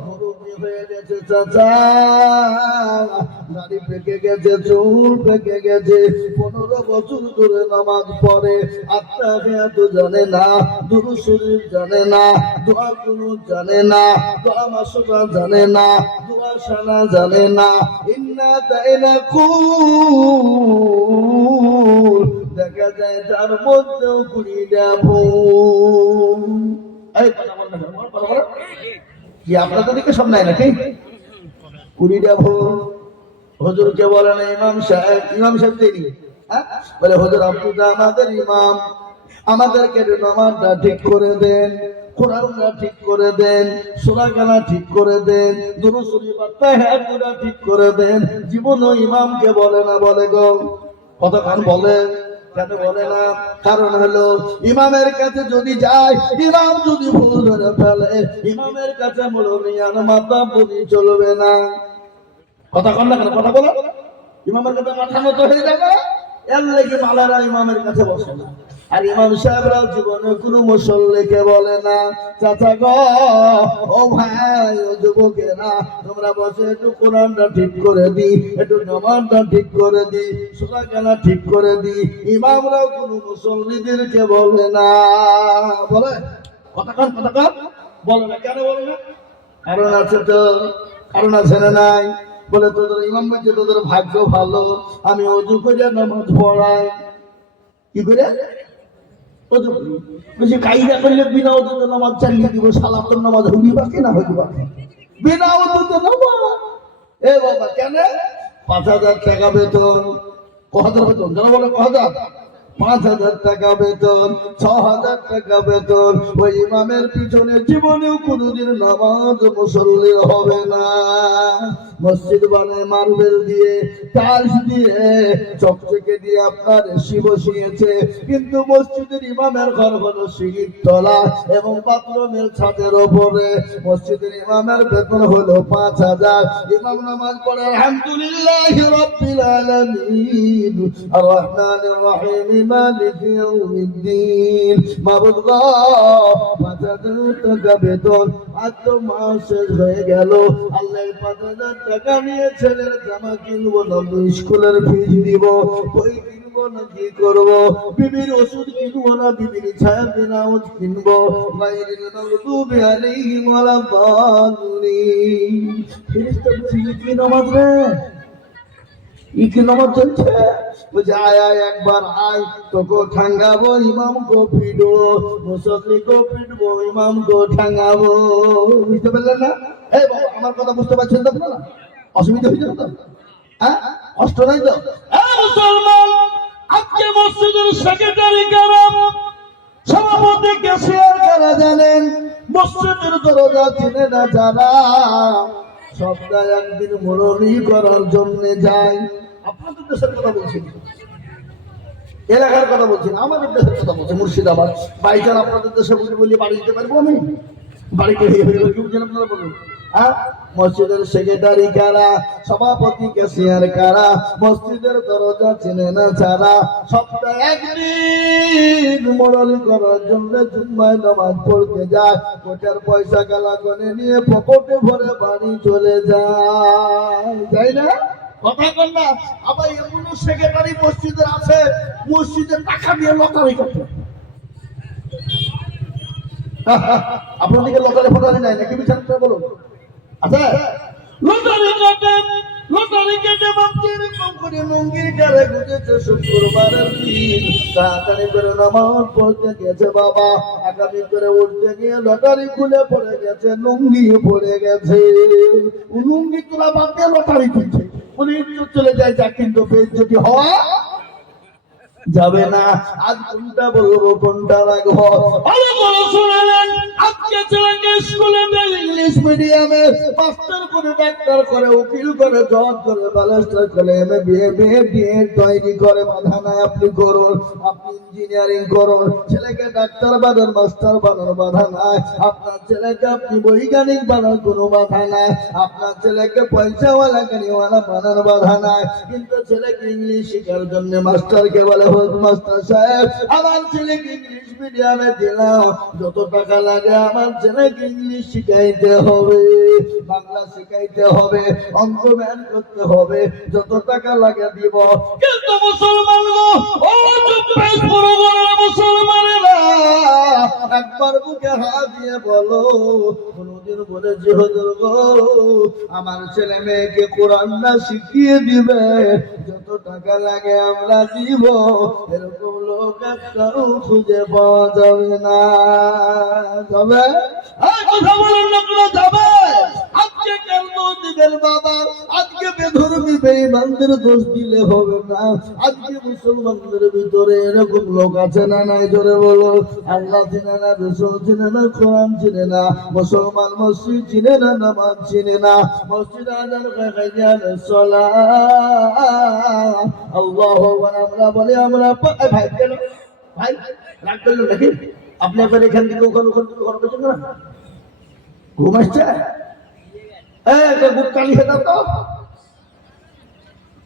মুরব্বি হয়ে গেছে চাচা, দাড়ি পেকে গেছে, চুল পেকে গেছে, 15 বছর ধরে নামাজ পড়ে, আত্তাহিয়াত জানে না, দুরূদ শরীফ জানে না, দোয়া কুনুত জানে না, দোয়া মাসুরা জানে না, দোয়া সানা জানে না, ইন্না তাইনা কুল দেখা যায় তার মধ্যেও কুড়িটা ভুল। এই কথা বল না, কি আপনাদের দিকে সব নাই নাকি? কুড়িটা ভুল। হুজুরকে বলেন ইমাম সাহেব তিনি, বলে হুজুর আপনি তো আমাদের ইমাম, আমাদেরকে নামাজটা ঠিক করে দেন, কোরআনটা ঠিক করে দেন, সূরা গানা ঠিক করে দেন, দুরূদ শরীফ তাহাজ্জুদটা ঠিক করে দেন। জীবনও ইমামকে বলে না। বলে গো কতক্ষণ বলে? কেন বলে না? কারণ হলো ইমামের কাছে যদি যায়, ইমাম যদি ভুল ধরে ফেলে, ইমামের কাছে মুরব্বিয়ান মাথা পুরি চলবে না। কথা কন না কেন? কথা বলো। ইমামের কাছে মাথা মতো হয়ে যাবে, এর লেগে মালারা ইমামের কাছে বসে না। আর ইমাম সাহেবরাও জীবনে কোনো মুসল্লিকে বলে না চাচা গো, ও ভাই, ও যুবকেরা, তোমরা বসে একটু কোরআনটা ঠিক করে দি, একটু নামাজটা ঠিক করে দি, সূরা গানা ঠিক করে দি। ইমামরাও কোনো মুসল্লিদেরকে বলে না। বলে কতক্ষণ বলে না। কেন বলে না? কারণ আছে তো, কারণ আছে না নাই? বলে তোদের ইমাম বলছে তোদের ভাগ্য ভালো, আমি অজু করে নামাজ পড়াই। কি করে? অজু বেশি কায়দা করলে বিনা অজুতে নামাজ চালিয়ে দিব, সালাতের নামাজ হইবা কি না হইবা? বিনা অজুতে নামাজ। এ বাবা কেন? 5,000 টাকা বেতন, 1,000 বেতন, যারা বলে 1,000, 5,000 টাকা বেতন, 6,000 টাকা বেতন। ওই ইমামের পিছনে জীবনেও কোনোদিন নামাজ মুসল্লির হবে না। মসজিদ বানায় মার্বেল দিয়ে, টাইলস দিয়ে, চকচকে দিয়ে আপনার এসি বসিয়েছে, কিন্তু মসজিদের ইমামের ঘর হলো সিঁড়ির তলা এবং বাথরুমের ছাদের ওপরে। মসজিদের ইমামের বেতন হলো 5,000। ইমাম নামাজ পড়ে আলহামদুলিল্লাহি রাব্বিল আলামিন আর রহমানির রহিম মালিকি ইয়াউমিদ্দিন। মাবুদ গো 5,000 টাকা বেতন, আজ তো মাস শেষ হয়ে গেল, আল্লাহ 5,000 টাকা নিয়ে ছেলের জামা কিনবো না, স্কুলের ফিস দিব, বই কিনবো না, কি করবো? বিবির ওষুধ কিনবো না, বিবির ছায়া ব্লাউজ কিনবো, গায়রিল মাগদুবি আলাইহিম ওয়ালাদ-দাল্লিন। ফেরেশতা বলছে কি নামাজ রে? কি নামাজ চলছে? বলছে আয় আয় একবার আয়, তোকে ঠাঙ্গাবো, ইমাম কো পিটবো, মুসল্লি কো পিটবো, ইমাম কো ঠাঙ্গাবো। বুঝতে পারলেন না? এই বাবা আমার কথা বুঝতে পারছেন তো আপনারা? অসুবিধা হয়েছে তো? হ্যাঁ, কষ্ট নাই তো? মুসলমান আজকে মসজিদের সেক্রেটারি কারা, সভাপতি ক্যাশিয়ার কারা জানেন? মসজিদের দরজা চিনে না যারা, সপ্তাহে একদিন মুরলি করার জন্য যায়। আপনাদের দেশের কথা বলছি, এলাকার কথা বলছি না, আমাদের দেশের কথা বলছি। মুর্শিদাবাদ বাইচান আপনাদের দেশে বলি বাড়ি যেতে পারবো আমি? বাড়িতে আপনারা বলুন। হ্যাঁ, মসজিদের সেক্রেটারি কারা, সভাপতি ক্যাশিয়ার কারা, মসজিদের দরজা চেনে না যারা, সপ্তাহে একদিন মুরলি করার জন্য জুম্মায় নামাজ পড়তে যায়, কোটার পয়সা গালা গনে নিয়ে পকেটে ভরে বাড়ি চলে যায়, তাই না? কথা বল না। আবার এমন সেক্রেটারি মসজিদের আছে, মসজিদের টাকা দিয়ে লটারি কাটে। আপনার দিকে লটারি ফটারি নাই নাকি? বিচার বলুন। আচ্ছা লটারি কাটেন, লটারি কেটে ভাবছি এরকম করে লুঙ্গির গায়ে গুজেছে শুক্রবারের দিন তাড়াতাড়ি করে নামাজ পড়তে গেছে বাবা আগামী করে উঠতে গিয়ে লটারি খুলে পড়ে গেছে লুঙ্গি পড়ে গেছে লুঙ্গি তোলা বাদ দিয়ে লটারি তুলছে পুলিশ চলে যায় যা কিন্তু বেজ্জতি হওয়া যাবে না আজ কোনটা বলবো কোনটা রাখবো ভালো করে শুনলেন আজকে ছেলেকে স্কুলে দেয় ইংলিশ মিডিয়ামে মাস্টার করে ডাক্তার করে উকিল করে জজ করে ব্যারিস্টার করে বিয়ে তৈরি করে বাধা নাই আপনি করুন আপনি ইঞ্জিনিয়ারিং করুন ছেলেকে ডাক্তার বানান মাস্টার বানান বাধা নাই আপনার ছেলেকে আপনি বৈজ্ঞানিক বানান কোনো বাধা নাই আপনার ছেলেকে পয়সাওয়ালা গাড়িওয়ালা বানান বাধা নাই কিন্তু ছেলেকে ইংলিশ শেখার জন্য মাস্টারকে বলে মাস্টার সাহেব আমার ছেলেকে ইংলিশ মিডিয়ামে দিলাম যত টাকা লাগে আমার ছেলেকে ইংলিশ শিখাইতে হবে বাংলা শিখাইতে হবে অঙ্ক ম্যান করতে হবে যত টাকা লাগে দিব কিন্তু মুসলমান মুসলমানেরা একবার বুকে হাত দিয়ে বলো কোনদিন বলেছি হুজুর গো আমার ছেলে মেয়েকে কোরআন না শিখিয়ে দিবে যত টাকা লাগে আমরা দিব এরকম লোক একটাও খুঁজে পাওয়া যাবে না যাবে কথা বলেন লোকরা যাবে আজকে কেন দোষ দিবেন বাবা আজকে বেধর্মী বেঈমানদের দোষ দিলে হবে না আজকে মুসলমানদের ভিতরে এরকম লোক আছে না নাই জোরে বলো আল্লাহ চিনে না রাসূল চিনে না কোরআন চিনে না মুসলমান মসজিদ চিনে না নামাজ চিনে না মসজিদ আযান কায়াম সালাত আল্লাহু আকবার আমরা বলি আমরা ভাই কেন ভাই রাগ করলেন নাকি আপনি একবার এখান থেকে ওখানে ঘর পেছন না ঘুম আসছে বুক কালি খেতাম তো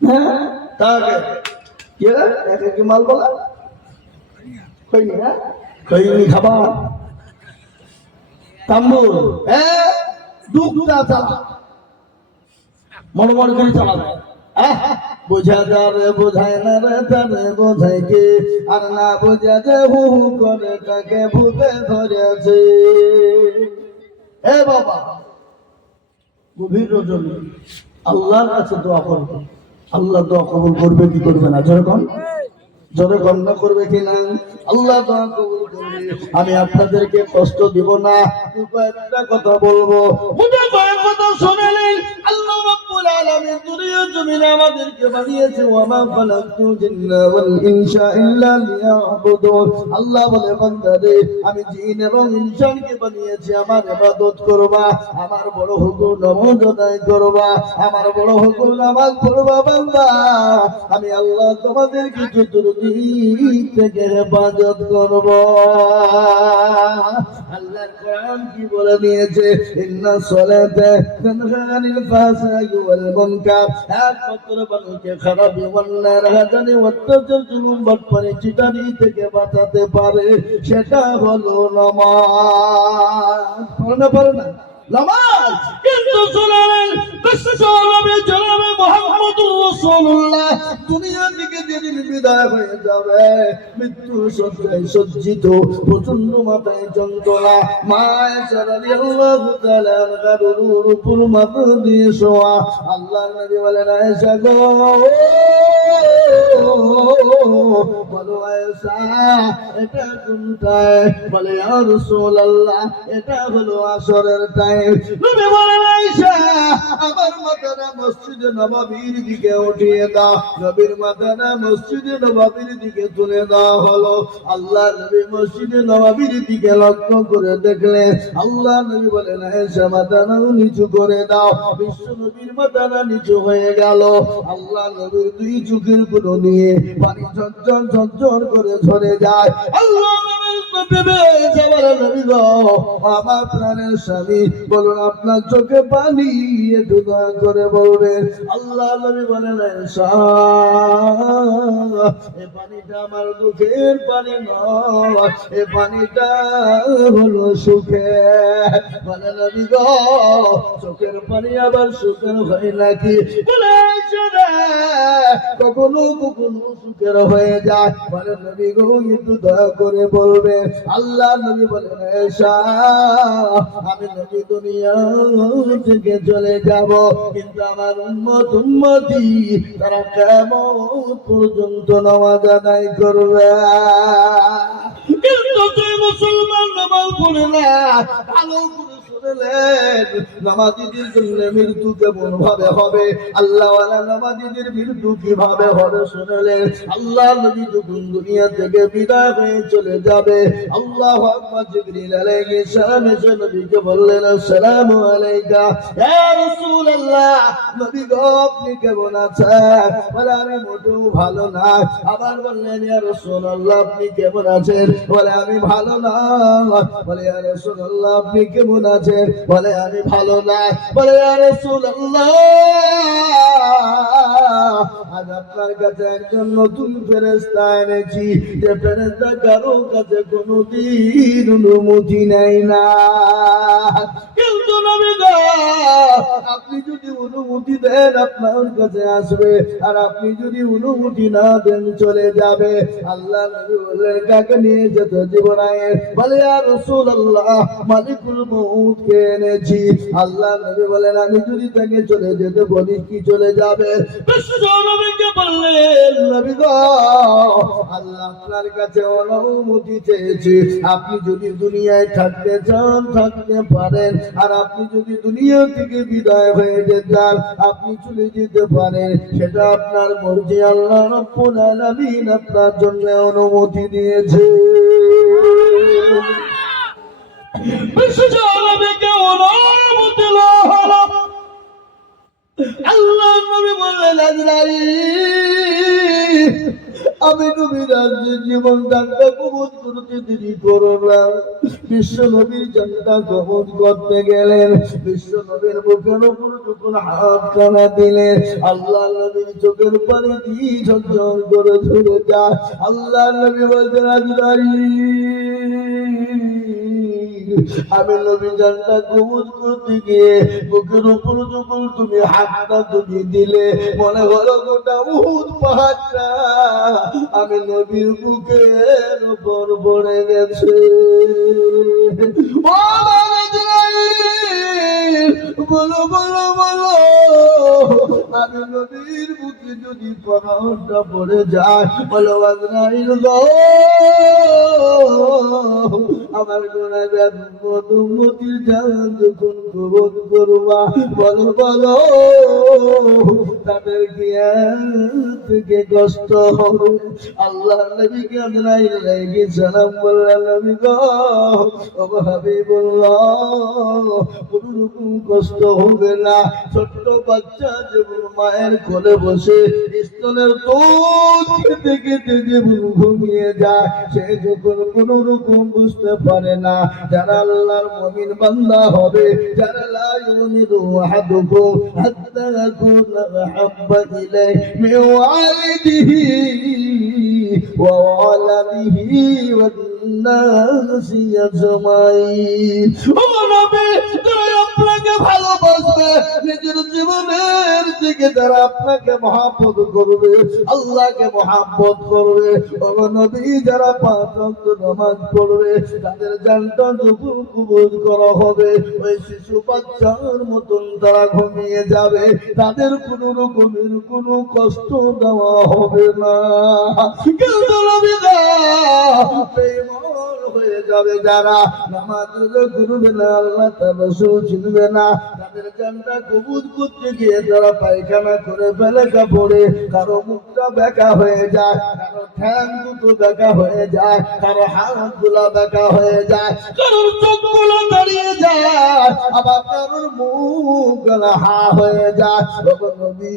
হ্যাঁ তাকে কি মাল বলা খৈনি হ্যাঁ খৈনি খাবার তাম্বুর দুঃখটা চালা মনে মনে করে চালাবে বোঝা যাবে বোঝায় না রে তারে বোঝায় কি আর না বোঝা যে হু হু করে তাকে ভূতে ধরেছে বাবা গভীর রজনী আল্লাহর কাছে দোয়া করবে আল্লাহ দোয়া কবুল করবে কি করবে না জোরে গণ্য করবে কিনা আল্লাহ দোয়া কবুল করবে আমি আপনাদেরকে কষ্ট দিব না একটা কথা বলবো কথা শুনলেন আল্লাহ রাব্বুল আলামিন দুনিয়া জমিনে আমাদেরকে বানিয়েছে ওয়া মা খালাকতুল জিন্না ওয়াল ইনসা ইল্লা লিয়াবুদুন আল্লাহ বলে বান্দারে আমি জিন এবং ইনসানকে বানিয়েছি আমার ইবাদত করবা আমার বড় হুকুম নামাজ আদায় করবা আমার বড় হুকুম নামাজ পড়বা বান্দা আমি আল্লাহ তোমাদেরকে চতুর্দিক থেকে হেফাজত করব আল্লাহর কোরআন কি বলে দিয়েছে ইন্না সলাতা তানহা আনিল ফাহশাই ওয়াল মুনকার একমাত্র মানুষকে খারাপ অন্যায় রাহাজানি অত্যাচার জুলুম বাটপারি চিটারি থেকে বাঁচাতে পারে সেটা হলো নামাজ পড়ে না নামাজ কিন্তু শুনলেন বিশ্বনবী জনাবে মুহাম্মদুর রাসূলুল্লাহ দুনিয়া থেকে যেদিন বিদায় হয়ে যাবে মৃত্যুর শয্যায় সজ্জিত প্রচন্ড মাথায় যন্ত্রণা মা আয়েশা রাদিয়াল্লাহু তাআলা আনহার উপর মাথা দিয়ে শোয়া আল্লাহর নবী বলেন আয়েশা গো বলো আয়েশা এটা কোনটায় বলে ইয়া রাসূলুল্লাহ এটা হলো আসরের টাইম নবী বলেন আয়েশা আমার মাথাটা মসজিদে নববীর দিকে উঠিয়ে দাও নবীর মাথাটা মসজিদে নববীর দিকে তুলে দেওয়া হলো আল্লাহ নবী মসজিদে নববীর দিকে লক্ষ্য করে দেখলেন আল্লাহ নবী বলেন আয়েশা মাথাটা নিচু করে দাও বিশ্ব নবীর মাথাটা নিচু হয়ে গেল আল্লাহ নবীর দুই চোখের কোণ দিয়ে পানি ঝরঝর ঝরঝর করে ঝরে যায় আল্লাহ নবী গো আমার প্রাণের স্বামী বলুন আপনার চোখে পানি একটু দয়া করে বলবেন আল্লাহ নবী বলেন আয়েশা এই পানিটা আমার দুঃখের পানি নয় এই পানিটা হলো সুখে বলে নবী গো চোখের পানি আবার সুখের হয় নাকি বলে আয়েশা কখনো কখনো সুখের হয়ে যায় বলে নবী গো একটু দয়া করে বল করবে। আল্লাহ নবী বলেন আয়েশা আমি নবী দুনিয়া থেকে চলে যাব, কিন্তু আমার উম্মতি তারা কিয়ামত পর্যন্ত নামাজ আদায় করবে। কিন্তু তুই মুসলমান নামাজ পড়ে না, ভালো করে শুনলেন নামাজীদের জন্য মৃত্যু কেমন ভাবে হবে, আল্লাহওয়ালা নামাজীদের মৃত্যু কিভাবে হবে শুনলেন। আল্লাহ নবী যখন দুনিয়া থেকে বিদায় হয়ে চলে যাবে, আল্লাহু আকবার, জিবরিল আলাইহিস সালাম এসে নবীকে বললেন আসসালামু আলাইকা ইয়া রাসূলুল্লাহ, নবী গো আপনি কেমন আছেন? বলে আমি মোটেও ভালো না। আবার বললেন ইয়া রাসূলুল্লাহ আপনি কেমন আছেন? বলে আমি ভালো না। বলে ইয়া রাসূলুল্লাহ আপনি কেমন আছেন? বলে আমি ভালো না। বলে ইয়া রাসূলুল্লাহ আজ আপনার কাছে একজন নতুন ফেরেশতা এনেছি, যে ফেরেশতা কারো কাছে কোনোদিন অনুমতি নেয় না। কিন্তু নবী গো আপনি যদি অনুমতি দেন আপনার কাছে আসবে, আর আপনি যদি অনুমতি না দেন চলে যাবে। আল্লাহ নবী বললেন কাকে নিয়ে যেত? জিবরাইল। বলে ইয়া রাসূলুল্লাহ মালিকুল মউত কে এনেছি। আল্লাহ নবী বলেন আমি যদি তাকে চলে যেতে বলি কি চলে যাবে? বিশ্ব নবীকে বললেন নবী গো আল্লাহ আপনার কাছে অনুমতি চেয়েছি, আপনি যদি দুনিয়ায় থাকতে চান থাকতে পারেন, আর আপনি যদি দুনিয়া থেকে বিদায় হয়ে যেতেন আপনি চলে যেতে পারেন, সেটা আপনার মর্জি। আল্লাহ রাব্বুল আলামিন আপনার জন্য অনুমতি দিয়েছে। আল্লাহ নবী বললেন আজরাইল আমি নবীর রাজ্যের জীবন দানটা কবুল করতে দেরি করো না। বিশ্ব নবীর জানটা কবুল করতে গেলেন, বিশ্ব নবীর মুখের উপর যখন হাত কানা দিলেন, আল্লাহ নবীর চোখের পানি দিয়ে ঝরঝর করে ঝরে যায়। আল্লাহ নবী বলছেন আজরাইল আমি নবী জানটা কবুল করতে গিয়ে বুকের উপর যখন তুমি হাতটা তুমি দিলে, মনে হলো গোটা উহুদ পাহাড়টা আমি নবীর বুকের উপর পড়ে গেছে। বলো বলো বলো আমি নবীর বুকে যদি পাহাড়টা পড়ে যায়, বলো আজরাইল গো আমার গুনাহগার উম্মতির জান যখন কবুল করবা, বলো বলো তাদের থেকে কষ্ট হবে। আল্লাহ নবীকে আজরাইল আলাইহিস সালাম বললেন নবী গো ও হাবিবুল্লাহ কোনো রকম কষ্ট হবে না। ছোট্ট বাচ্চা যেমন মায়ের কোলে বসে স্তনের দুধ খেতে খেতে যেমন ঘুমিয়ে যায়, সে যখন কোন রকম বুঝতে পারে না, যারা আল্লাহর মুমিন বান্দা হবে, যারা লা ইউমিনু আহাদুকুম হাত্তা ইয়াকুনা আহাব্বা ইলাইহি মিন ওয়ালিদিহি ওয়া ওয়ালাদিহি ওয়ান নাসি আজমাইন। ও নবী যারা আপনাকে ভালোবাসবে, নিজের জীবনের দিকে যারা আপনাকে মহব্বত করবে, আল্লাহকে মহব্বত করবে, ও নবী যারা পাঁচ ওয়াক্ত নামাজ পড়বে, তাদের জানটা যখন কবুল করা হবে, ওই শিশু বাচ্চার মতন তারা ঘুমিয়ে যাবে, তাদের কোন রকমের কোনো কষ্ট দেওয়া হবে না। কিন্তু নবী বেঈমান হয়ে যাবে যারা, নামাজ করবে না, আল্লাহ তার রাসূল চিনবে না, তাদের জানটা কবুল করতে গিয়ে তারা পায়খানা করে ফেলে কাপড়ে, কারো মুখটা বেঁকা হয়ে যায়, কারো ঠ্যাং দুটো বেঁকা হয়ে যায়, কারো হাত গুলা বেঁকা হয়ে যায়, কারোর চোখগুলো দাঁড়িয়ে যায়, আবার কারোর মুখ গলা হা হয়ে যায়। নবী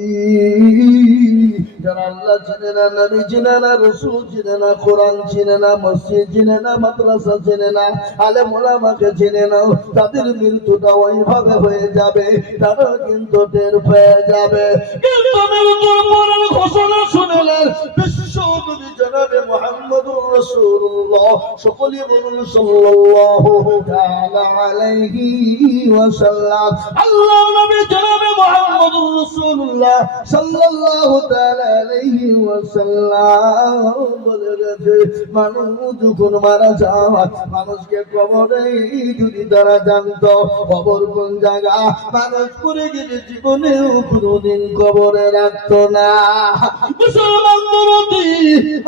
যারা আল্লাহ চিনে না, নবী চিনে না, রাসূল চিনে না, কোরআন চিনে না, মসজিদ চিনে না, মাদ্রাসা চিনে না, আলেম ওলামাকে চিনে না, তাদের মৃত্যুটা ওইভাবে হয়ে যাবে, তারা কিন্তু টের পেয়ে যাবে। কিন্তু মৃত্যুর পরের ঘোষণা শুনলেন বিশ্ব নবী জনাবে মুহাম্মদুর রাসূলুল্লাহ, সকলে বলুন সাল্লাল্লাহু তাআলা আলাইহি ওয়াসাল্লাম। আল্লাহ নবী জনাবে মুহাম্মদুর রাসূলুল্লাহ সাল্লাল্লাহু তাআলা আলাইহি ওয়াসাল্লাম বলে গেছে মানুষ যখন মারা যায় মানুষকে কবরে যদি তারা জানতো কবর কোন জায়গা মানুষ করে গেলে জীবনেও কোনোদিন কবরে রাখতো না। মুসলমান দরদি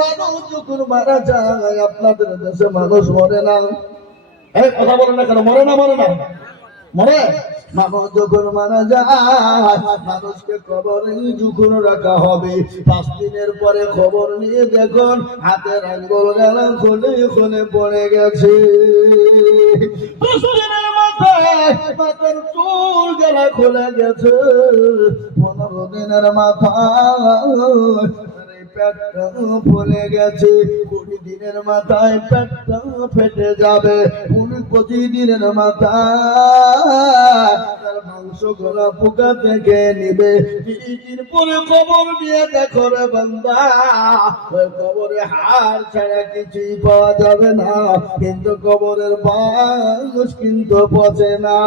মানুষ যখন মারা যায় আপনাদের দেশে মানুষ মরে না, এই কথা বলেন না কেন? মরে না মরে না মরে। মানুষ যখন মারা যায় মানুষকে কবরে যখন রাখা হবে 5 দিনের পরে খবর নিয়ে দেখুন হাতের আঙ্গুল গেলা খুলে খুলে পড়ে গেছে। 10 দিনের মাথায় মাথার চুল গেলা খুলে গেছে। 15 দিনের মাথায় পেটটা ফুলে গেছে। 20 দিনের মাথায় পেটটা ফেটে যাবে। 25 দিনের মাথায় তার মাংস গলা পোকা থেকে নিবে। 30 দিন পরে খবর নিয়ে দেখো রে বান্দা ওই কবরে হাড় ছাড়া কিছুই পাওয়া যাবে না, কিন্তু কবরের মানুষ কিন্তু পচে না।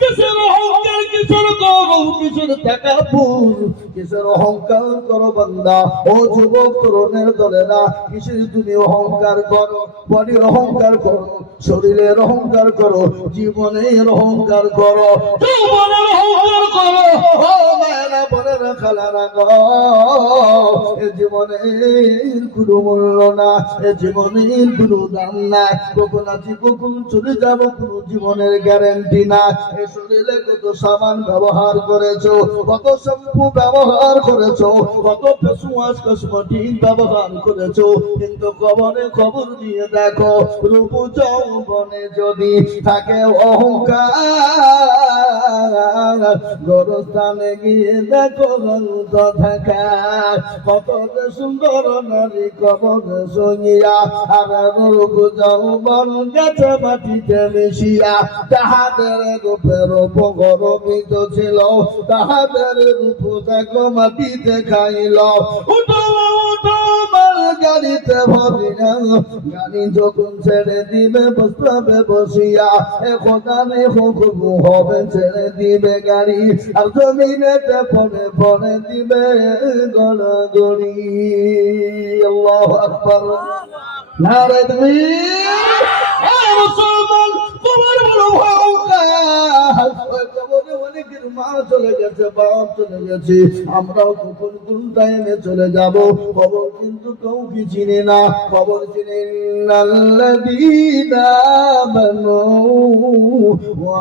কিসের অহংকার, কিসের গর্ব, কিসের তাকাব্বুর, কিসের অহংকার করো বান্দা ও যুবক তরুণের দলে না। কিসের তুমি অহংকার করো? বডির অহংকার করো, শরীরের অহংকার করো, জীবনের অহংকার করো, জীবনের অহংকার করো। ও মায়েরা বোনেরা খালারা গো, এ জীবনের কোনো মূল্য না, এ জীবনের কোনো দাম নাই। কখন আছি কখন চলে যাব কোনো জীবনের গ্যারান্টি না। এ শরীরে কত সাবান ব্যবহার করেছো, কত শ্যাম্পু ব্যবহার করেছো, কত ফেস ওয়াশ কসমেটিক ব্যবহার করেছো, কিন্তু কবরে খবর দিয়ে দেখো রূপ যৌবনে যদি থাকে অহংকার, গোরস্থানে গিয়ে দেখো রঙ থাকা কত সুন্দর নারী কবরে সঙ্গিয়া আর রূপ যৌবন গেছে মাটিতে মিশিয়া। তাহাদের রূপের উপগরমিত ছিল, তাহাদের রূপ দেখো মাটিতে খাইল। উঠো উঠো গাড়িতে ভরিয়া, গাড়ি যখন ছেড়ে দিবে বসবে বসিয়া, এখানে হুকুম হবে ছেড়ে দিবে গাড়ি, আর জমিনেতে পড়ে পড়ে দিবে গড়াগড়ি। আল্লাহু আকবার, নারে তাকবীর। মুসলমান তোমার বড় অহংকার, কবরে অনেকের মা চলে গেছে, বাপ চলে গেছে, আমরাও কখন কোন টাইমে চলে যাব খবর কিন্তু কাউকে চিনি না। খবর চিনি আল্লাযীনা আমানু ওয়া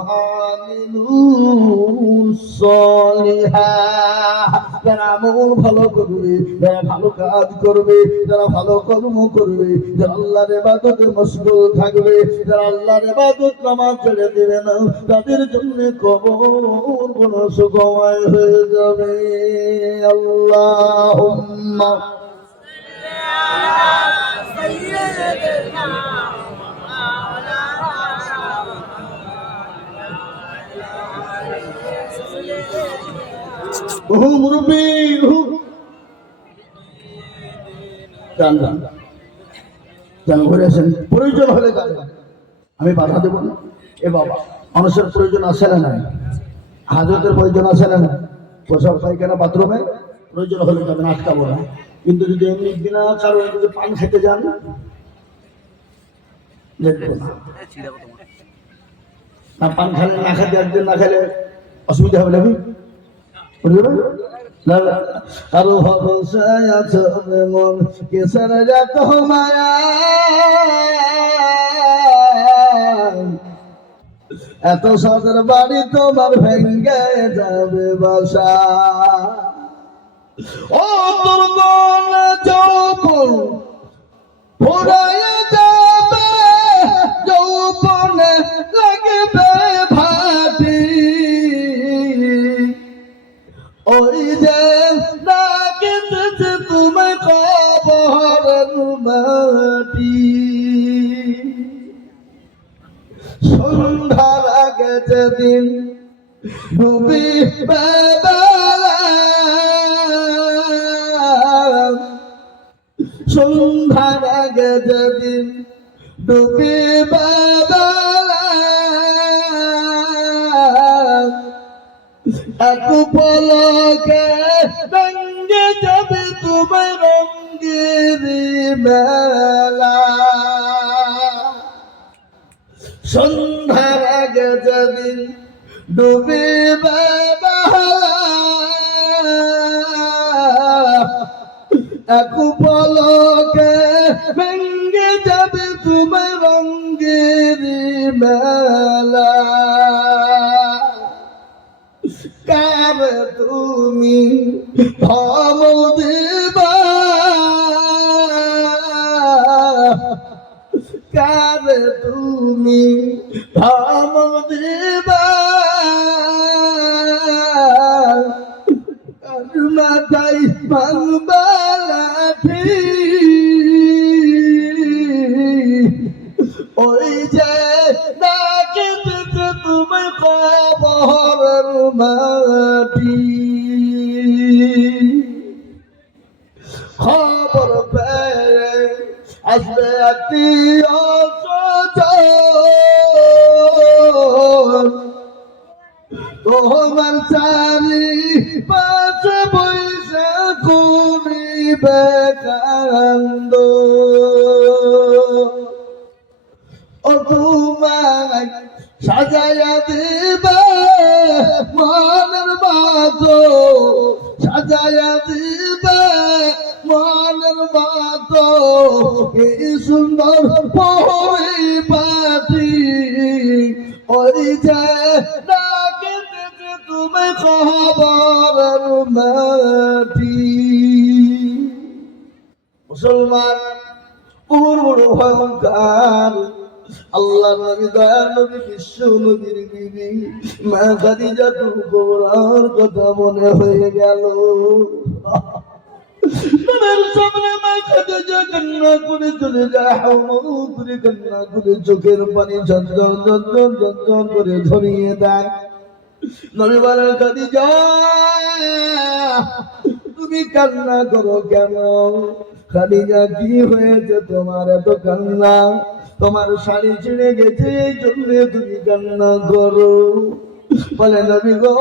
আমিলুস সালিহাত, যারা আমল ভালো করবে, যারা ভালো কাজ করবে, যারা ভালো কর্ম করবে, যারা আল্লাহর ইবাদতে মশগুল থাকবে, যারা আল্লাহর ইবাদত নামাজ ছেড়ে দেবে না, তাদের জন্য কবর বড় সুখময় হয়ে যাবে। আল্লাহুম্মা বহু মুরব্বী ঘুরে আসেন, প্রয়োজন হলে যাবেন, আমি বাধা দেব না। এ বাবা, মানুষের প্রয়োজন আছে না নাই? হাজতের প্রয়োজন আছে না নাই? প্রসাব পায়খানা বাথরুমে প্রয়োজন হলে যাবেন, আটকাবো না। কিন্তু যদি এমনি বিনা কারণে যদি পান খেতে যান দেখবো না। পান খেলে না খেতে একদিন না খেলে অসুবিধা হবে নাকি? কারো ভরসায় আছো মন কেসর যত মায়া, এত সদর বাড়ি তোমার ভেঙ্গে যাবে বাসা। ও তোর কোন যৌবন ফুরায় যাবে, যৌবনে লাগবে ভাটি, ওই যে ডাকিতেছে তুমি কবরের মাটি। সন্ধ্যার আগে যেদিন ডুবিবে বেলা, সন্ধ্যার আগে যেদিন ডুবিবে বেলা, এক পলকে ভেঙ্গে যাবে তোমার রঙ্গিন মেলা সন্ধ্যার আগে যেদিন ডুবিবে বেলা এক পলকে ভেঙ্গে যাবে তোমার রঙ্গের মেলা কারে তুমি ধমল দিবা কারে তুমি ধমল দিবা মাথায় ভাঙবা লাঠি ওই যে ডাকিতেছে তুমি কবরের মাটি খবর পেয়ে আসবে আত্মীয় তোমার চারি পাশে বৈশা করিবে কান্দ ও তোমায় সাজাইয়া দিবে মনের মাতো সাজাইয়া দিবে মনের মাতো এই সুন্দর পরিপাটি ওই যে ডাকিতেছে তুমি খবরের মাটি মুসলমান কুমুর বড় ভয়ঙ্কর আল্লাহ নবী দয়ার নবী বিশ্ব নবীর বিবি মা খাদিজা কুবরার কথা মনে হয়ে গেল তোমার সামনে মা খাদিজা কান্না করে চলে যায় হাউ করে কান্না করে চোখের পানি ঝরঝর ঝরঝর ঝরঝর করে ঝরিয়ে দেয় নবী বলেন খাদিজা তুমি কান্না করো কেন খাদিজা কি হয়েছে তোমার এত কান্না তোমার শাড়ি ছিঁড়ে গেছে এই জন্য তুমি কান্না করো বলে নবী গো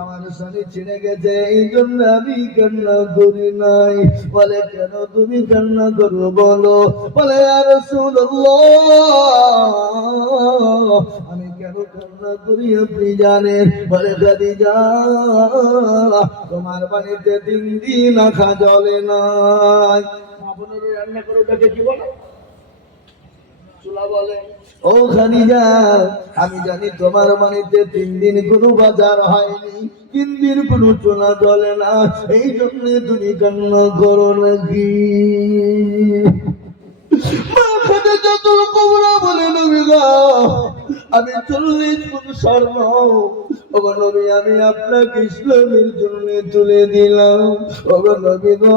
আমার শাড়ি ছিঁড়ে গেছে এই জন্য আমি কান্না করি নাই বলে কেন তুমি কান্না করো বলো বলে ইয়া রাসূলুল্লাহ আমি কেন কান্না করি আপনি জানেন বলে খাদিজা তোমার বাড়িতে 3 দিন আখা জ্বলে নাই আপনারা রান্না করে ওটাকে কি বলে চুলা বলে ও খাদিজা আমি জানি তোমার বাড়িতে 3 দিন কোনো বাজার হয়নি 3 দিন কোনো চুলা জ্বলে না এই জন্য তুমি কান্না করো নাকি মা খাদিজা তোর কবরা বলে নবী গো আমি 40 ফুট স্বর্ণ ওগো নবী আমি আপনাকে ইসলামের জন্য তুলে দিলাম ওগো নবী গো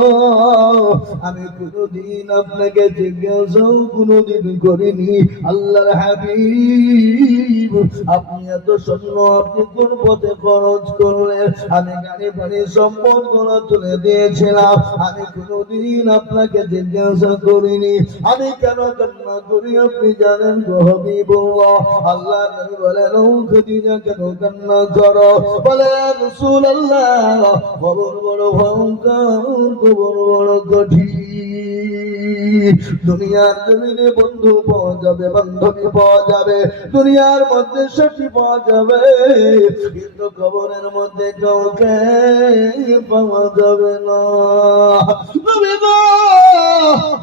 আমি কোনোদিন আপনাকে জিজ্ঞাসাও কোনোদিন করিনি আল্লাহর হাবিব আপনি এত স্বর্ণ আপনি কোন পথে খরচ করলেন আমি গাড়ি বাড়ি সম্পদ গুলো তুলে দিয়েছিলাম আমি কোনোদিন আপনাকে জিজ্ঞাসা করিনি আমি কেন কান্না করি আপনি জানেন গো হাবিবুল্লাহ আল্লাহ নবী বলেন ও খাদিজা কেন কান্না করো বলে রাসূলুল্লাহ খবর বড় ভয়ঙ্কর খবর বড় কঠিন দুনিয়ার জমিনে বন্ধু পাওয়া যাবে বান্ধবী পাওয়া যাবে দুনিয়ার মধ্যে সাথী পাওয়া যাবে কিন্তু কবরের মধ্যে কাউকে পাওয়া যাবে না নবী গো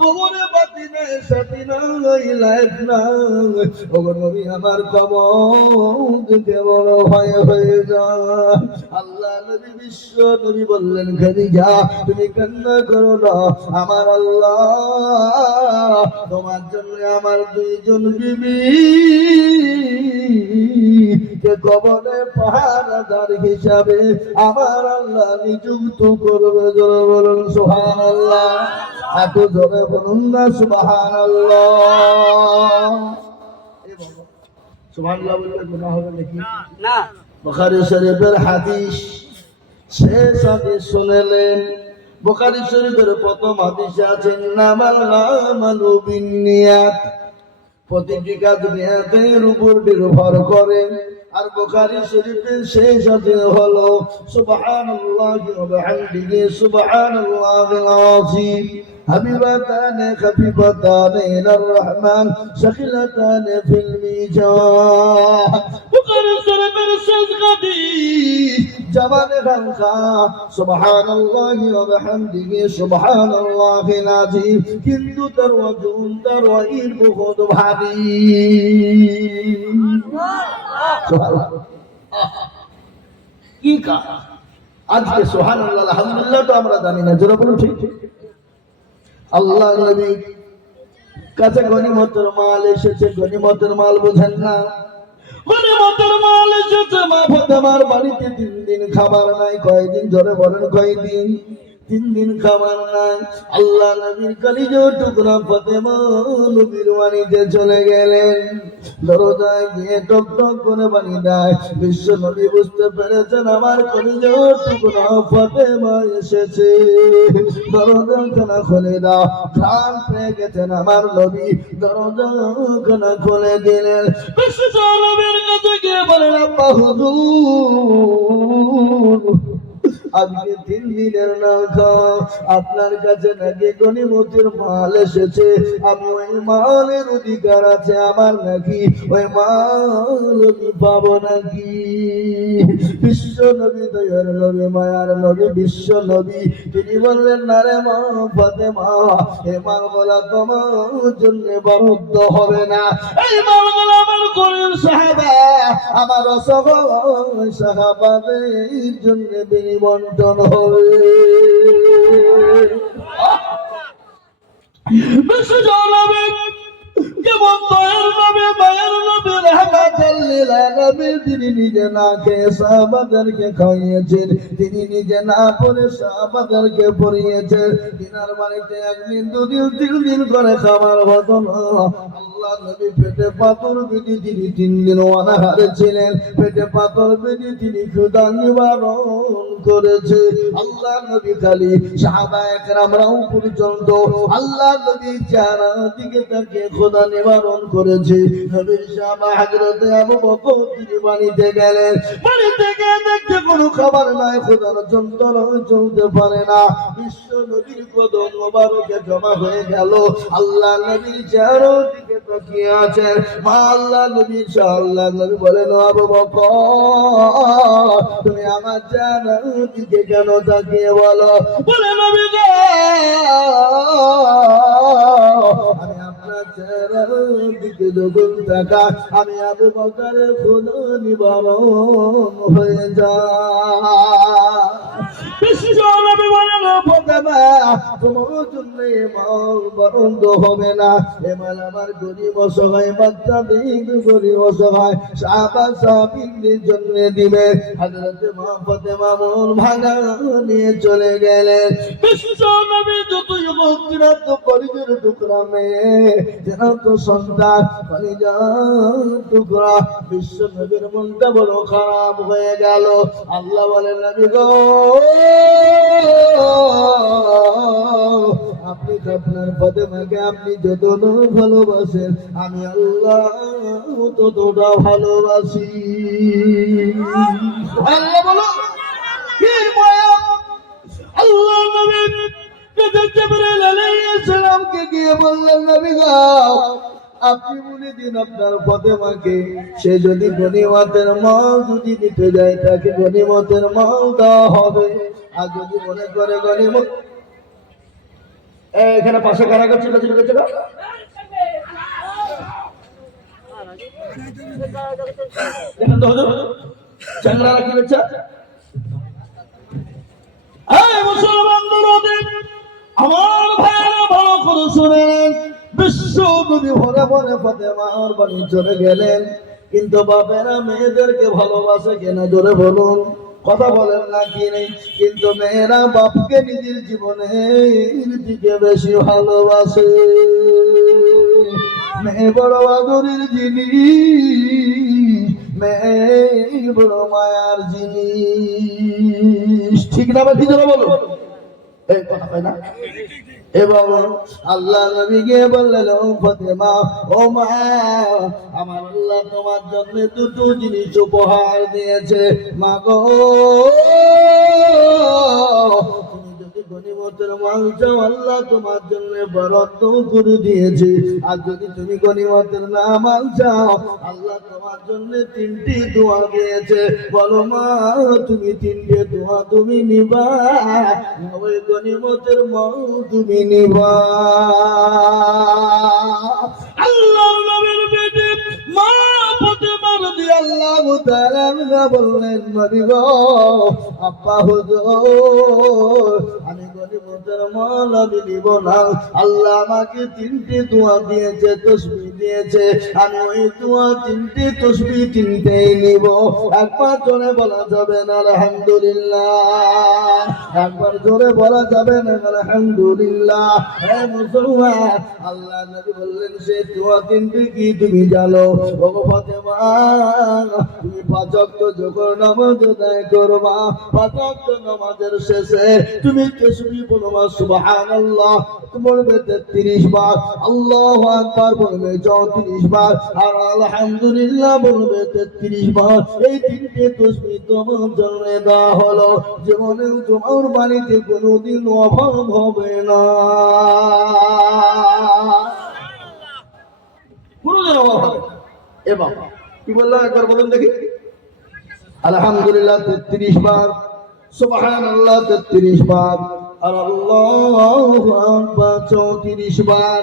কবরে বাতি নাই সাথী নাই লাইফ নাই ওগো নবী আমার কবর দেখে বড় ভয় হয়ে যায় আল্লাহ নবী বিশ্ব নবী বললেন খাদিজা তুমি কান্না করো না আমার আল্লাহ তোমার জন্য আমার 2 জন বিবি কে কবরে পাহারাদার হিসাবে আমার আল্লাহ নিযুক্ত করবে জোরে বলুন সুবহানাল্লাহ এত জোরে বলুন না সুবহানাল্লাহ সুবহানাল্লাহ বললে গুনাহ হবে নাকি না বুখারী শরীফের হাদিস শেষ হাদিস শুনলেন বুখারী শরীফের প্রথম হাদিসে আছে ইন্নামাল আমালু বিন্নিয়াত প্রতিটি কাজ নিয়তের উপর নির্ভর করে আর বুখারী শরীফের শেষ হাদিস হলো সুবহানাল্লাহি ওয়া বিহামদিহি সুবহানাল্লাহিল আযীম حبيبتان خفيفتان إلى الرحمن ثقيلتان في الميزان بخاري شريف الشيخ حديث جبل خلقا سبحان الله وبحمده سبحان الله العظيم কিন্তু তার ওজন তার ওয়াইর বহুত ভারী কি কা আজকে সুবহানাল্লাহ আলহামদুলিল্লাহ তো আমরা জানি না জোরে বলুন ঠিক আল্লাহ নবী কাছে গনিমতের মাল এসেছে গনিমতের মাল বুঝেন না গনিমতের মাল এসেছে মা ফাতেমার বাড়িতে 3 দিন খাবার নাই কয়দিন জোরে বলেন কয়দিন 3 দিন খাবার নাই আল্লাহ নবীর কলিজার টুকরা ফাতেমা নবীর বাড়িতে চলে গেলেন দরজায় গিয়ে টক টক করে পানি দেয় বিশ্ব নবী বুঝতে পেরেছেন আমার কলিজার টুকরা ফাতেমা এসেছে দরজাখানা খুলে দাও প্রাণ পেয়ে গেছেন আমার নবী দরজাখানা খুলে দিলেন বিশ্ব নবীর কাছে গিয়ে বলেন আব্বা হুজুর আজকে 3 দিনের না খাও আপনার কাছে নাকি গনিমতের মাল এসেছে আমি ওই মালের অধিকার আছে আমার নাকি ওই মাল আমি পাবো নাকি বিশ্ব নবী দয়ার নবী মায়ার নবী বিশ্ব নবী তিনি বললেন না রে মা ফাতেমা এই মালগুলা তোমার জন্য বরাদ্দ হবে না এই মালগুলা আমার কোরআন সাহাবা আমার অসহায় সাহাবাদের জন্য বিনিবন্টন হবে বিশ্ব জনবে কেমন দয়ার নবী মায়ের নবী রাহমাতুল লিল আলামিন তিনি নিজে না খেয়ে সাহাবাদেরকে খাইয়েছেন তিনি নিজে না পড়ে সাহাবাদেরকে পড়িয়েছেন তিনার বাড়িতে 1 দিন 2 দিন 3 দিন করে খাবার হতো না আল্লাহ নবী পেটে পাথর বেঁধে তিনি 3 দিন অনাহারে ছিলেন পেটে পাথর বেঁধে তিনি ক্ষুধা নিবারণ করেছে আল্লাহ নবী খালি সাহাবা একরামরাও পর্যন্ত আল্লাহ নবী যারা দিকে তাকে খোদা নিবারণ করেছে নবী সাহাবা হযরত আবু বকর তিনি বাড়িতে গেলেন বাড়িতে গিয়ে দেখতে কোনো খাবার নাই খোদার যন্ত্রণা চলতে পারে না বিশ্ব নবীর কদম মোবারকে জমা হয়ে গেল আল্লাহ নবীর চারদিকে তাকিয়ে আছেন মা আল্লাহ নবী আল্লাহ নবী বলেন আবু বকর তুমি আমার চারদিকে কেন তাকিয়ে বলো বলে নবী গো আমি আপনার চারদিকে যখন টাকা আমি আবু বকরের খোদা নিবারণ হয়ে যায় তোমার জন্য মাল বরন্দ হবে না এ মাল আমার গরিব অসহায় বাচ্চাদের গরিব অসহায় সাহাবা সাহাবীদের জন্য দিবে হযরত মা ফাতেমা মন ভাঙা নিয়ে চলে গেলেন বিশ্ব নবী যতই ভক্তিরাত কলিজার টুকরা মেয়ে যেন তো সন্তান কলিজার টুকরা বিশ্ব নবীর মনটা বড় খারাপ হয়ে গেল আল্লাহ বলেন নবী গো আপনি আপনার ফাতেমাকে আপনি যতটা ভালোবাসেন আমি আল্লাহ ততটা ভালোবাসি আল্লাহ বলো কি মায়া আল্লাহ নবী জিবরাইল আলাইহিস সালামকে গিয়ে বললেন নবী গো আপনি বলে দিন আপনার ফাতেমাকে সে যদি গনিমতের মাল যদি নিতে যায় তাকে গনিমতের মাল দেওয়া হবে আর যদি মনে করে গনিমত এখানে পাশে কারাগার ছিল চাংড়া কি হচ্ছে আমার ভাইরা ভালো করে শুনেন বিশ্ব নবী ভরে ভরে ফাতেমার বাড়ি চলে গেলেন কিন্তু বাপেরা মেয়েদেরকে ভালোবাসে কেন জোরে বলুন কথা বলেন না কি নেই কিন্তু মেয়েরা বাপকে নিজের জীবনের দিকে বেশি ভালোবাসে মেয়ে বড় আদরের জিনিস মেয়ে বড় মায়ার জিনিস ঠিক না বাকি জোরে বলুন এই কথা কয় না? এবং আল্লাহ নবী গিয়ে বললেন, ও ফাতেমা, ও মা, আমার আল্লাহ তোমার জন্য দুটো জিনিস উপহার দিয়েছে। মা গো, তুমি যদি গনিমতের মাল চাও, আল্লাহ তোমার জন্য বরাদ্দ করে দিয়েছে। আর যদি তুমি গনিমতের না মাল চাও, আল্লাহ তোমার জন্য তিনটি দোয়া দিয়েছে। বলো মা, তুমি তিনটে দোয়া তুমি নিবা, ওই গনিমতের মাল তুমি নিবা? আল্লাহ নবীর বেটি মা ফাতেমা রাদিয়াল্লাহু তাআলা আনহা বললেন, নবী গো, আব্বা হুজুর, আমি গনিমতের মাল আমি নিব না। আল্লাহ আমাকে তিনটি দোয়া দিয়েছে, তাসবিহ দিয়েছে, আমি ওই দোয়া তিনটি তাসবিহ তিনটেই নিব। একবার জোরে বলা যাবে না আলহামদুলিল্লাহ? একবার জোরে বলা যাবে না আলহামদুলিল্লাহ? হে মুসলমান, আল্লাহ নবী বললেন, সে দোয়া তিনটি কি তুমি জানো? ও ফাতেমা, তুমি পাঁচ ওয়াক্ত যখন নামাজ আদায় করবা, পাঁচ ওয়াক্ত নামাজের শেষে তুমি তাসবিহ পড়বা, সুবহানাল্লাহ বলবে 33 বার, আল্লাহু আকবার বলবে 34 বার, আর আলহামদুলিল্লাহ বলবে 33 বার। এই তিনটে তাসবিহ তোমার জন্য দেওয়া হলো, জীবনে তোমার বাড়িতে কোনোদিন অভাব হবে না, কোনোদিন অভাব হবে না। এবং কি বললাম একবার বলুন দেখি? আলহামদুলিল্লাহ 33 বার, সুবহানাল্লাহ 33 বার, আর আল্লাহু আকবার 34 বার।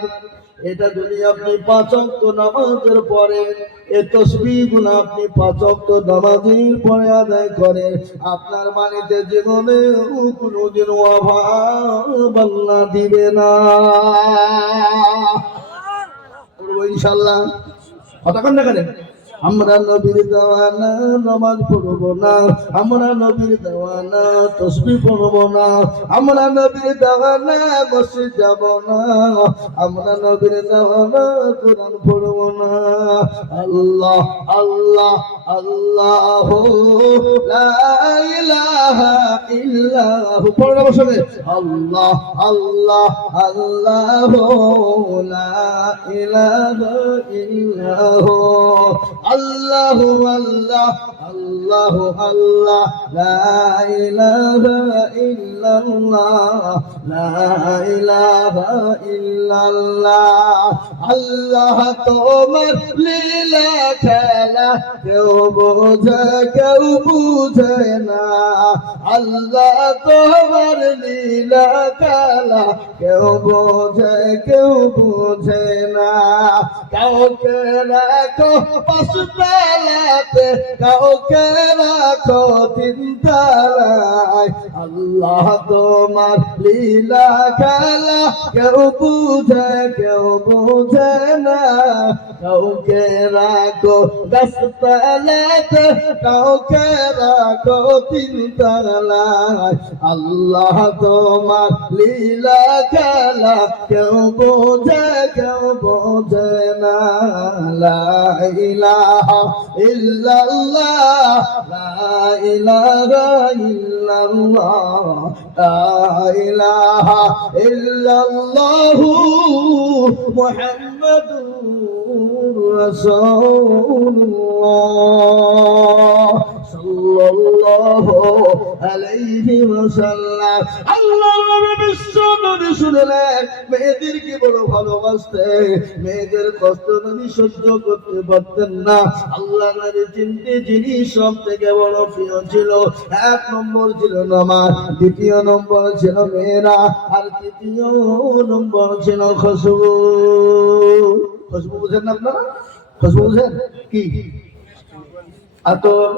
এটা যদি আপনি পাঁচ ওয়াক্ত নামাজের পরে, এই তাসবিহগুলো আপনি পাঁচ ওয়াক্ত নামাজের পরে আদায় করেন, আপনার বাড়িতে জীবনে কোনোদিন অভাব আল্লাহ দিবে না, ইনশাআল্লাহ। কথা কন না কেন? আমরা নবীর দেওয়ানা নামাজ পড়বো না, আমরা নবীর দেওয়ানা তাসবিহ পড়বো না, আমরা নবীর দেওয়ানা মসজিদ যাব না, আমরা নবীর দেওয়ানা কোরআন পড়বো না। আল্লাহ আল্লাহ আল্লাহ লা ইলাহা ইল্লাহু, পড়ো না বসে, আল্লাহ আল্লাহ আল্লাহ লা ইলাহা ইল্লাহু, আল্লাহ আল্লাহ আল্লাহ আল্লাহ লা ইলাহা ইল্লাল্লাহ লা ইলাহা ইল্লাল্লাহ। আল্লাহ তোমার লীলা খেলা কেউ বোঝে কেউ বুঝে না, আল্লাহ তোমার লীলা খেলা কেউ বোঝে কেউ বুঝে না। কাউকে রাখো পাঁচতলাতে, কাউকে রাখো তিনতলায়, আল্লাহ তোমার লীলা খেলা কেউ বুঝে কেউ বুঝে না। কাউকে রাখো গাছতলাতে, কাউকে রাখো তিনতলায়, আল্লাহ তোমার লীলা খেলা কেউ বোঝে কেউ বোঝে না। লা ইলাহা ইল্লাল্লাহ লা ইলাহা ইল্লাল্লাহ লা ইলাহা ইল্লাল্লাহু মুহাম্মাদুর রাসূলুল্লাহ সাল্লাল্লাহু আলাইহি ওয়াসাল্লাম। আল্লাহ নবী বিশ্ব নবী শুনলেন, মেয়েদেরকে বড় ভালোবাসতেন, মেয়েদের কষ্ট নবী সহ্য করতে পারতেন না। আল্লাহ নবী তিনটি জিনিস সব থেকে বড় প্রিয় ছিল। এক নম্বর ছিল নামাজ, দ্বিতীয় নম্বর ছিল মেয়েরা, আর তৃতীয় নম্বর ছিল খুশবু। খুশবু বুঝেন না আপনারা? খুশবু বুঝেন কি? আতর।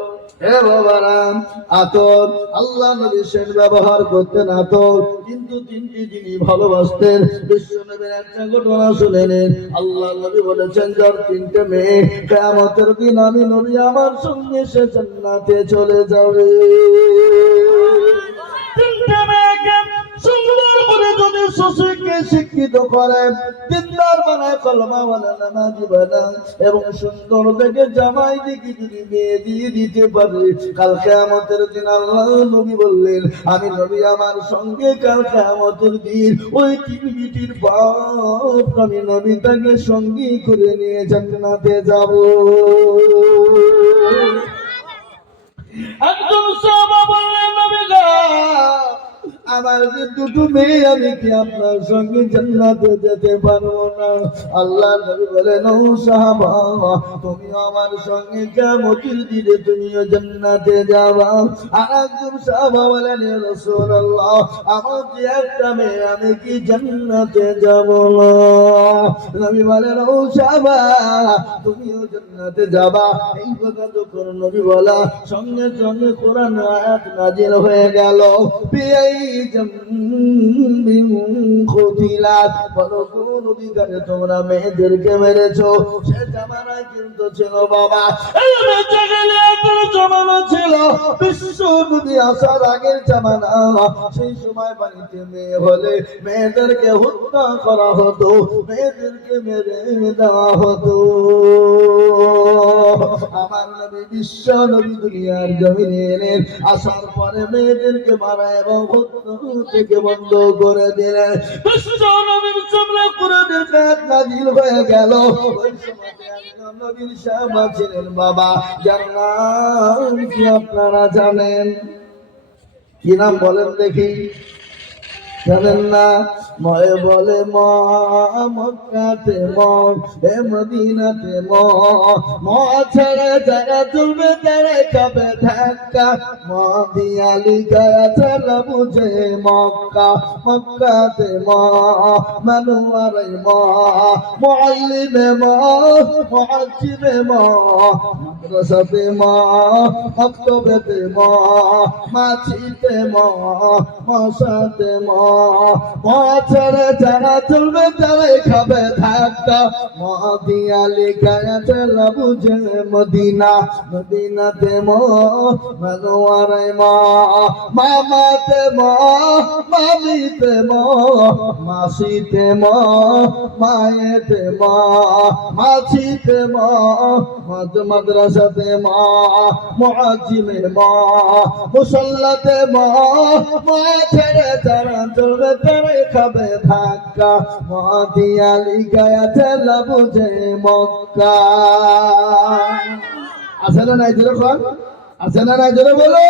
হে বাবারাম, আতর। আল্লাহ নবী সেন ব্যবহার করতেন আতর, কিন্তু তিনটি জিনিস ভালোবাসতেন। বিশ্ব নবীর একটা ঘটনা শুনে নেন। আল্লাহ নবী বলেছেন, যার তিনটে মেয়ে, কিয়ামতের দিন আমি নবী আমার সঙ্গে সে জান্নাতে চলে যাবে। তিনটে মেয়েকে সুন্দর করে যদি শ্বশুরকে শিক্ষিত করে, দিনদার বানায়, কলমা ওয়ালা, নামাজি বানায়, এবং সুন্দর দেখে জামাই দিকে যদি বিয়ে দিয়ে দিতে পারে, কাল কিয়ামতের দিন আল্লাহ নবী বললেন, আমি নবী আমার সঙ্গে কাল কিয়ামতের দিন ওই তিন বিটির বাপ আমি নবী তাকে সঙ্গী করে নিয়ে জান্নাতে যাব। একজন সাহাবা বললেন, নবী গো, আমার যে দুটো মেয়ে, আমি কি আপনার সঙ্গে জান্নাতে যেতে পারবো না? আল্লাহ নবী বলেন, ও সাহাবা, তুমি আমার সঙ্গে কিয়ামতের দিনে তুমিও জান্নাতে যাবা। আর একজন সাহাবা বলেন, ইয়া রাসূলুল্লাহ, আমার যে একটা মেয়ে, আমি কি জান্নাতে যাব না? নবী বলেন, ও সাহাবা, তুমিও জান্নাতে যাবা। এই কথা যখন নবী বলা, সঙ্গে সঙ্গে কোরআন আয়াত নাযিল হয়ে গেল, বলো কোন অধিকারে তোমরা মেয়েদেরকে মেরেছো? সে জামানায় কিন্তু ছিল বাবা, জামানা ছিল বিশ্ব নবী আসার আগের জামানা। সেই সময় বাড়িতে মেয়ে হলে মেয়েদেরকে হত্যা করা হতো, মেয়েদেরকে মেরে দেওয়া হতো। আমার নবী বিশ্ব নবী দুনিয়ার জমিনে এলেন, আসার পরে মেয়েদেরকে মারা এবং হত্যা থেকে বন্ধ করে দিলেন। বিশ্ব নবীর সামনে কোরআনের আয়াত নাযিল হয়ে গেল। ওই সময় একজন নবীর সাহাবা ছিলেন বাবা, যার নাম কি আপনারা জানেন? কি নাম বলেন দেখি? জানেন না? ময় বলে মক্কাতে মদিনাতে ছাড়া যারা চলবে তারা খাবে ধাক্কা। মদিয়ালি গায়া চালা বুঝে মক্কা, মক্কাতে মানুয়ারে মুআল্লিমে মুআজ্জিমে মাদ্রাসাতে মক্তবেতে মাছিতে মশাতে ছেড়ে যারা চলবে তারাই খাবে ধাক্কা। মদিয়ালি গায়া চালা বুঝে মদিনা, মদিনাতে মানুয়ারে মামাতে মামিতে মাসিতে মায়েতে মাছিতে মাদ্রাসাতে মুআজ্জিমে মুসাল্লাতে ছেড়ে যারা চলবে তারাই খাবে ধাক্কা। মদিয়ালি গায়া চালা বুঝে মক্কা। আছে না নাই যেরকম? আছে না নাই জোরে বলো?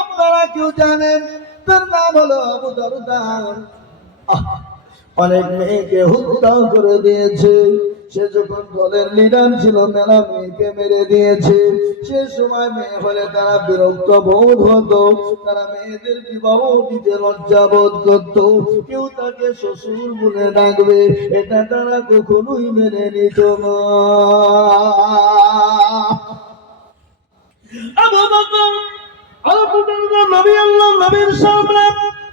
আপনারা কেউ জানেন? তার নাম হলো আবু দারদা। অনেক মেয়েকে হত্যা করে দিয়েছে। সে যখন দলের লিডার ছিল, মেলা মেয়েকে মেরে দিয়েছে। সে সময় মেয়ে হলে তারা বিরক্ত বোধ হতো, তারা মেয়েদের বিবাহ দিতে লজ্জা বোধ করত। কেউ তাকে শ্বশুর বলে ডাকবে, এটা তারা কখনোই মেনে নিত না। আবু বকর নবী আল্লাহ নবীর সামনে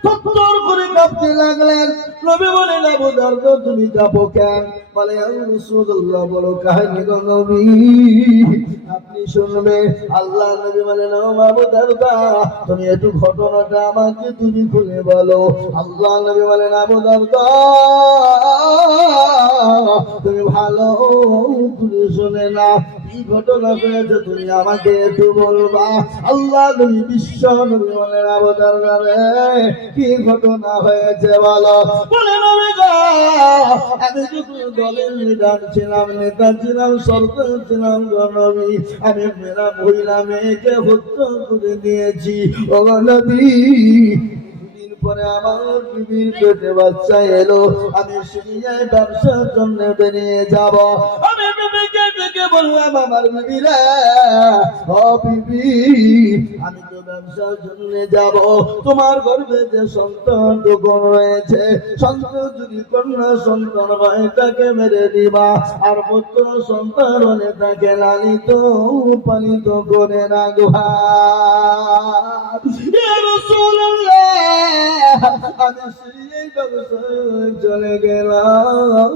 থরথর করে কাঁপতে লাগলেন। নবী বলেন, আবু দারদা তুমি কাঁপো কেন? বলে, ইয়া রাসূলুল্লাহ, বলো কাহিনী গো নবী, আপনি শুনবে। আল্লাহ নবী বলেন, ও আবু দারদা, তুমি একটু ঘটনাটা আমাকে তুমি খুলে বলো। আল্লাহ নবী বলেন, আবু দারদা, তুমি ভালো করে শুনে না, কি ঘটনা হয়েছে তুমি আমাকে একটু বলবা। আল্লাহ নবী বিশ্ব নবী বলেন, আবু দারদা রে, কি ঘটনা হয়েছে বলো। বলে, নবী গো, আমি যখন দলের লিডার ছিলাম, নেতা ছিলাম, সরকার ছিলাম গো নবী, আমি মেরা মহিলা মেয়েকে হত্যা করে দিয়েছি। ও নবী, পরে আমার বিবির পেটে বাচ্চা এলো, আমি সিরিয়ায় ব্যবসার জন্য বেরিয়ে যাব। আমি বিবিকে ডেকে বললাম, আমার বিবি রে, ও বিবি, আমি তো ব্যবসার জন্য যাব, তোমার গর্ভে যে সন্তান টুকুন রয়েছে, সন্তান যদি কন্যা সন্তান হয় তাকে মেরে দিবা, আর পুত্র সন্তান হলে তাকে লালিত পালিত করে রাখবা। ইয়া রাসূলুল্লাহ, আমি সেই ব্যবসায় চলে গেলাম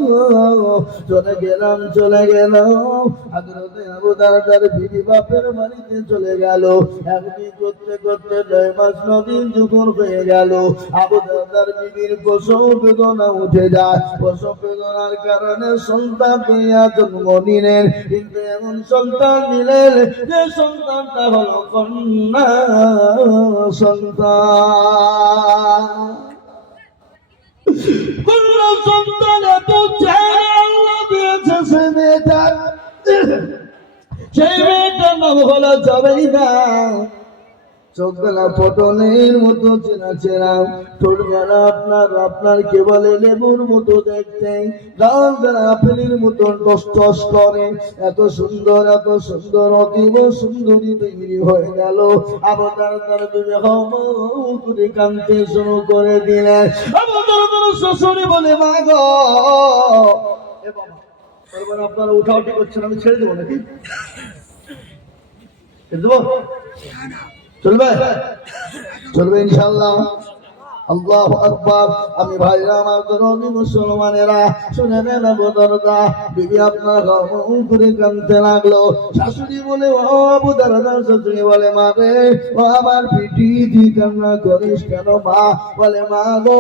হযরত আবু দারদার বিবি বাপের বাড়িতে চলে গেল। এমনি করতে করতে 9 মাস 9 দিন যখন হয়ে গেল, আবু দারদার বিবির প্রসব বেদনা উঠে যায়। প্রসব বেদনার কারণে সন্তান হইয়া জন্ম নিলেন, কিন্তু এমন সন্তান নিলেন যে সন্তানটা হলো কন্যা সন্তান। কন্যা সন্তান এত চেহারা আল্লাহ দিয়েছে সে মেয়েটার, সেই মেয়েটার নাম হলো জবেইদা। চোখ গলা পটলের মতো চেনা চেনা, ঠোঁট গলা আপনার কে বলে লেবুর মতো দেখতে, গাল গলা আপেলের মতো টস টস করে। এত সুন্দর অতীব সুন্দরী তৈরি হয়ে গেল। আবু দারদার বিবি করে কাঁদতে শুরু করে দিলেন। আবু দারদার শ্বশুরি বলে, মা গো এ বাবা, তারপর আপনারা উঠাউঠি করছেন, আমি ছেড়ে দেবো নাকি? ছেড়ে দেবো? চলবে ইনশাআল্লাহ। আল্লাহু আকবার। আমি ভাইরা আমার দরদি মুসলমানেরা, শুনে নেন, আবু দারদা বিবি আপনার করে কাঁদতে লাগলো। শাশুড়ি বলে, ও আবু দারদা, শাশুড়ি বলে, মা রে, ও আমার পিঠি দি কান্না করিস কেন মা? বলে, মা গো,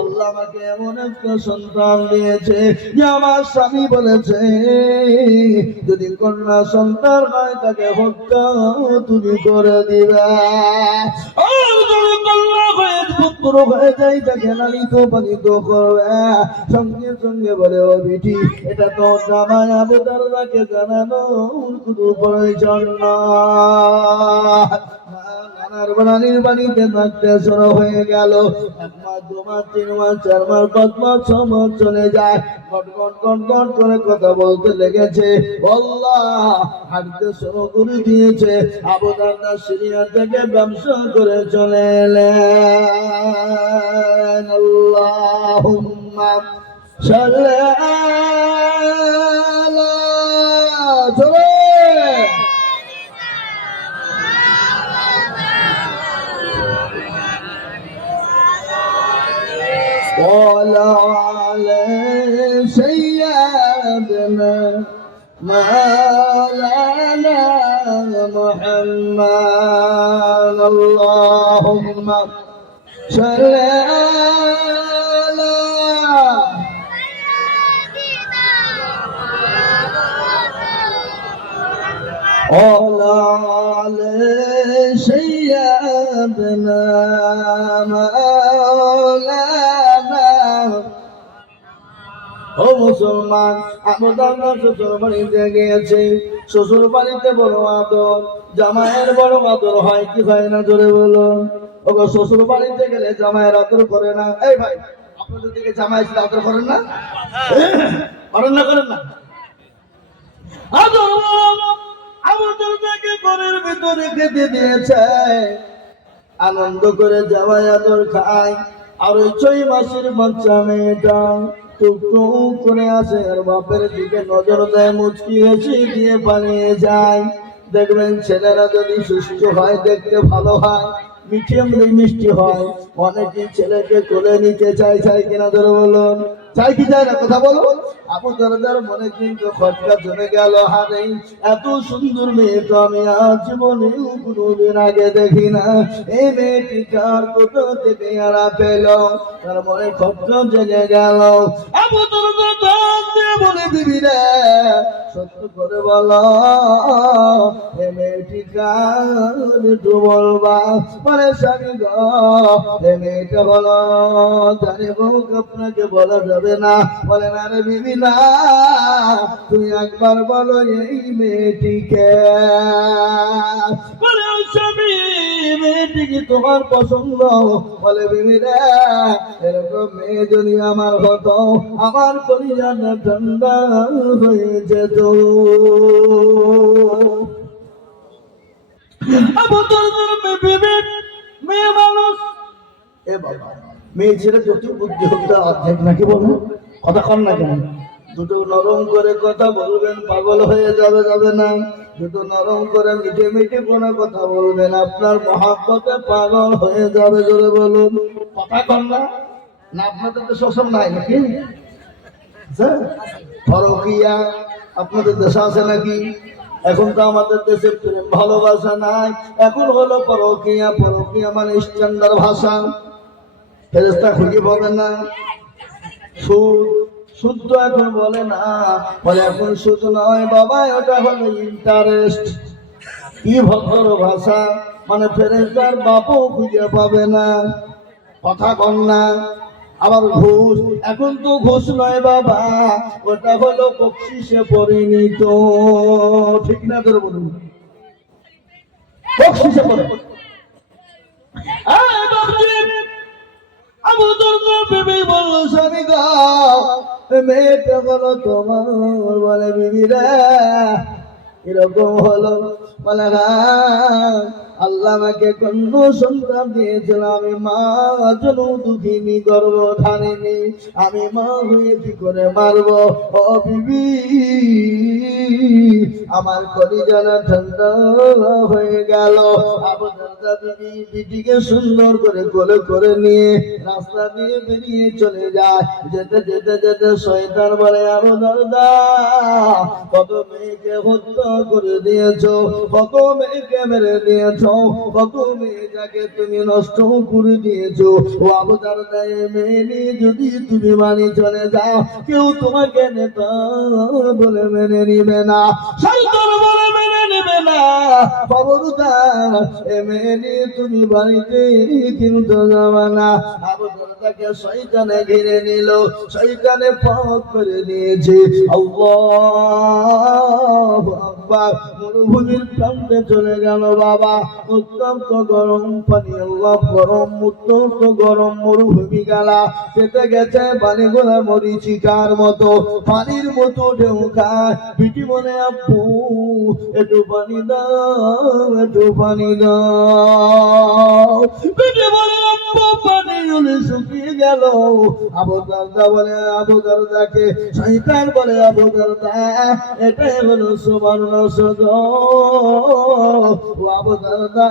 আল্লাহ আমাকে এমন একটা সন্তান দিয়েছে যে আমার স্বামী বলেছে যদি কন্যা সন্তান হয় তাকে হত্যা তুমি করে দিবে, আর যদি কন্যা হয়ে পুত্র হয়ে যায় তাকে লালিত পালিত করবে। সঙ্গে সঙ্গে বলে, ও বিটি, এটা তো জামাই আবু দারদাকে জানানো কোনো প্রয়োজন নয়। নানার বানানির বাড়িতে থাকতে শুরু হয়ে গেল। 1 মাস 2 মাস 3 মাস 4 মাস 5 মাস 6 মাস চলে যায়। গট করে কথা বলতে লেগেছে। আল্লাহ হাঁটতে শুরু করে দিয়েছে। আবু দারদা সিরিয়া থেকে ব্যবসা করে চলে এলেন। আল্লাহুম্মা সাল্লি আলা চলে وعلى سيدنا مولانا محمد اللهم صل على سيدنا مولانا। ও মুসলমান, আবু দারদা শ্বশুর বাড়িতে গিয়েছে। শ্বশুর বাড়িতে বড় আদর, জামাইয়ের বড় আদর হয় কি হয় না? জোরে বলো। ওগো, শ্বশুর বাড়িতে গেলে জামাইয়ের আদর করে না? এই ভাই, আপনাদের দিকে জামাই এসে আদর করেন না? করেন না? আদর আবু দারদাকে ঘরের ভিতরে খেতে দিয়েছে। আনন্দ করে জামাই আদর খায়। আর ওই 6 মাসের বাচ্চা মেয়েটা টুকটুক করে আসে, আর বাপের দিকে নজর দেয়, মুচকি হেসে দিয়ে পালিয়ে যায়। দেখবেন ছেলেরা যদি সুস্থ হয়, দেখতে ভালো হয়, মিষ্টি হয়, অনেকেই ছেলেকে কোলে নিতে চাই কিনা? ধরে বলুন, চাই কি চাই না? কথা বলো। আবু দারদার মনে কিন্তু খটকা চলে গেল, হারে এত সুন্দর মেয়ে তো আমি আজ জীবনেও কোনোদিন আগে দেখি না। এই মেয়েটি কার কোথা থেকে আরা পেল? তার মনে খটকা জেগে গেল। আবু দারদা ডাক দিয়ে বলে, বিবি রে, সত্য করে বলো, এই মেয়েটি কার? একটু বলবা। বলে, স্বামী গো, এই মেয়েটা বলো। জানি বউ, আপনাকে বলা যাবে না। বলে, না রে বিবি, না, তুমি একবার বলো এই মেয়েটিকে। বলে, স্বামী, মেয়েটি কি তোমার পছন্দ? বলে, বিবি রে, এরকম মেয়ে যদি আমার হতো, আমার কলিজাটা ঠান্ডা হয়ে যেত। আবু দারদার মেয়ে মানুষ, এ বাবা, মেয়ে ছেলে যত বুদ্ধি হতে অর্ধেক নাকি? বলুন, কথা কম না কেন? দুটো নরম করে কথা বলবেন, পাগল হয়ে যাবে না? শুধু নরম করে মিঠে মিঠে কোনো কথা বলবেন, আপনার মহাব্বতে পাগল হয়ে যাবে। জোরে বলুন। কথা কন না না, আপনাদের তো শোষণ নাই নাকি? ফরকিয়া আপনাদের দেশে আছে নাকি? এখন তো আমাদের দেশে প্রেম ভালোবাসা নাই, এখন হলো পরকিয়া। পরকিয়া মানে স্ট্যান্ডার্ড ভাষা, ফেরেশতা খুঁজে পাবে না। সুদ, সুদ তো এখন বলে না, বলে এখন সুদ নয় বাবা, ওটা হলো ইন্টারেস্ট। কি ভদ্র ভাষা, মানে ফেরেশতার বাপও খুঁজে পাবে না। কথা কন না। আবার ঘুষ, এখন তো ঘুষ নয় বাবা, ওটা হলো বকশিসে পরিণত। ঠিক না তোর বলুন? বকশিসে পরিণত। আবু দরদা বিবি বলল, স্বামী গো, মেয়েটা বলো তোমার, বলে বিবি রে এরকম হলো। বলে হ্যাঁ, আল্লাহ আমাকে কন্য সন্তান দিয়েছিল, আমি মা জন দুঃখিনী গর্ভধারিণী, আমি মা হয়ে কি করে মারব? ও বিবি, আমার কলিজানা ঠান্ডা হয়ে গেল। আবু দরদা বিবি বিটিকে সুন্দর করে কোলে করে নিয়ে রাস্তা দিয়ে বেরিয়ে চলে যায়। যেতে যেতে যেতে শয়তান বলে, আবু দরদা কত মেয়েকে হত্যা করে দিয়েছো, কত মেয়েকে মেরে দিয়েছো, কত মেয়েটাকে তুমি নষ্ট করে দিয়েছো। ও আবু দরদা, মেয়ে নিয়ে যদি তুমি বাড়ি চলে যাও, কেউ তোমাকে নেতা বলে মেনে নিবে না, শয়তান বলে মেনে নেবে না। খবরদার, এ মেয়ে নিয়ে তুমি বাড়িতে কিন্তু যাবে না। আবু দরদাকে শয়তানে ঘিরে নিল, শয়তানে পাক করে দিয়েছে। আল্লাহু আকবার। মরুভূমির প্রান্তে চলে গেল বাবা, অত্যন্ত গরম পানি, আল্লাহ গরম, অত্যন্ত গরম মরুভূমি গেলা, পেতে গেছে পানিগুলা মরিচিকার মতো, পানির মতো ঢেউ খায়। পিটি বলে, আব্বু একটু পানি দাও, একটু পানি দাও। পিটি বলে, আব্বু পানি হলে শুকিয়ে গেল। আবু দরদা বলে, আবু দরদাকে শয়তান বলে, আবু দরদা এটাই হলো সুবর্ণ সুযোগ। ও আবু দরদা,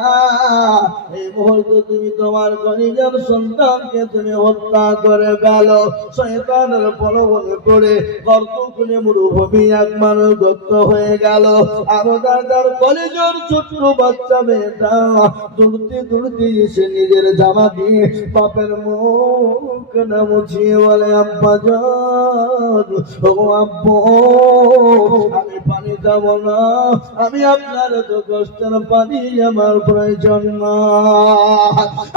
এই মুহূর্তে তুমি তোমার কলিজার সন্তানকে তুমি হত্যা করে গেল। শয়তানের প্রলোভনে পড়ে গর্ত খুলে মরুভূমি এক মানুষ গর্ত হয়ে গেল। আবু দরদার কলিজার ছোট্ট বাচ্চা মেয়েটা দৌড়তে দৌড়তে এসে নিজের জামা দিয়ে বাপের মুখ না মুছিয়ে বলে, আব্বা জান, ও আব্বু, আমি পানি খাবো না, আমি আপনার তো কষ্টের পানি আমার প্রয়োজন না।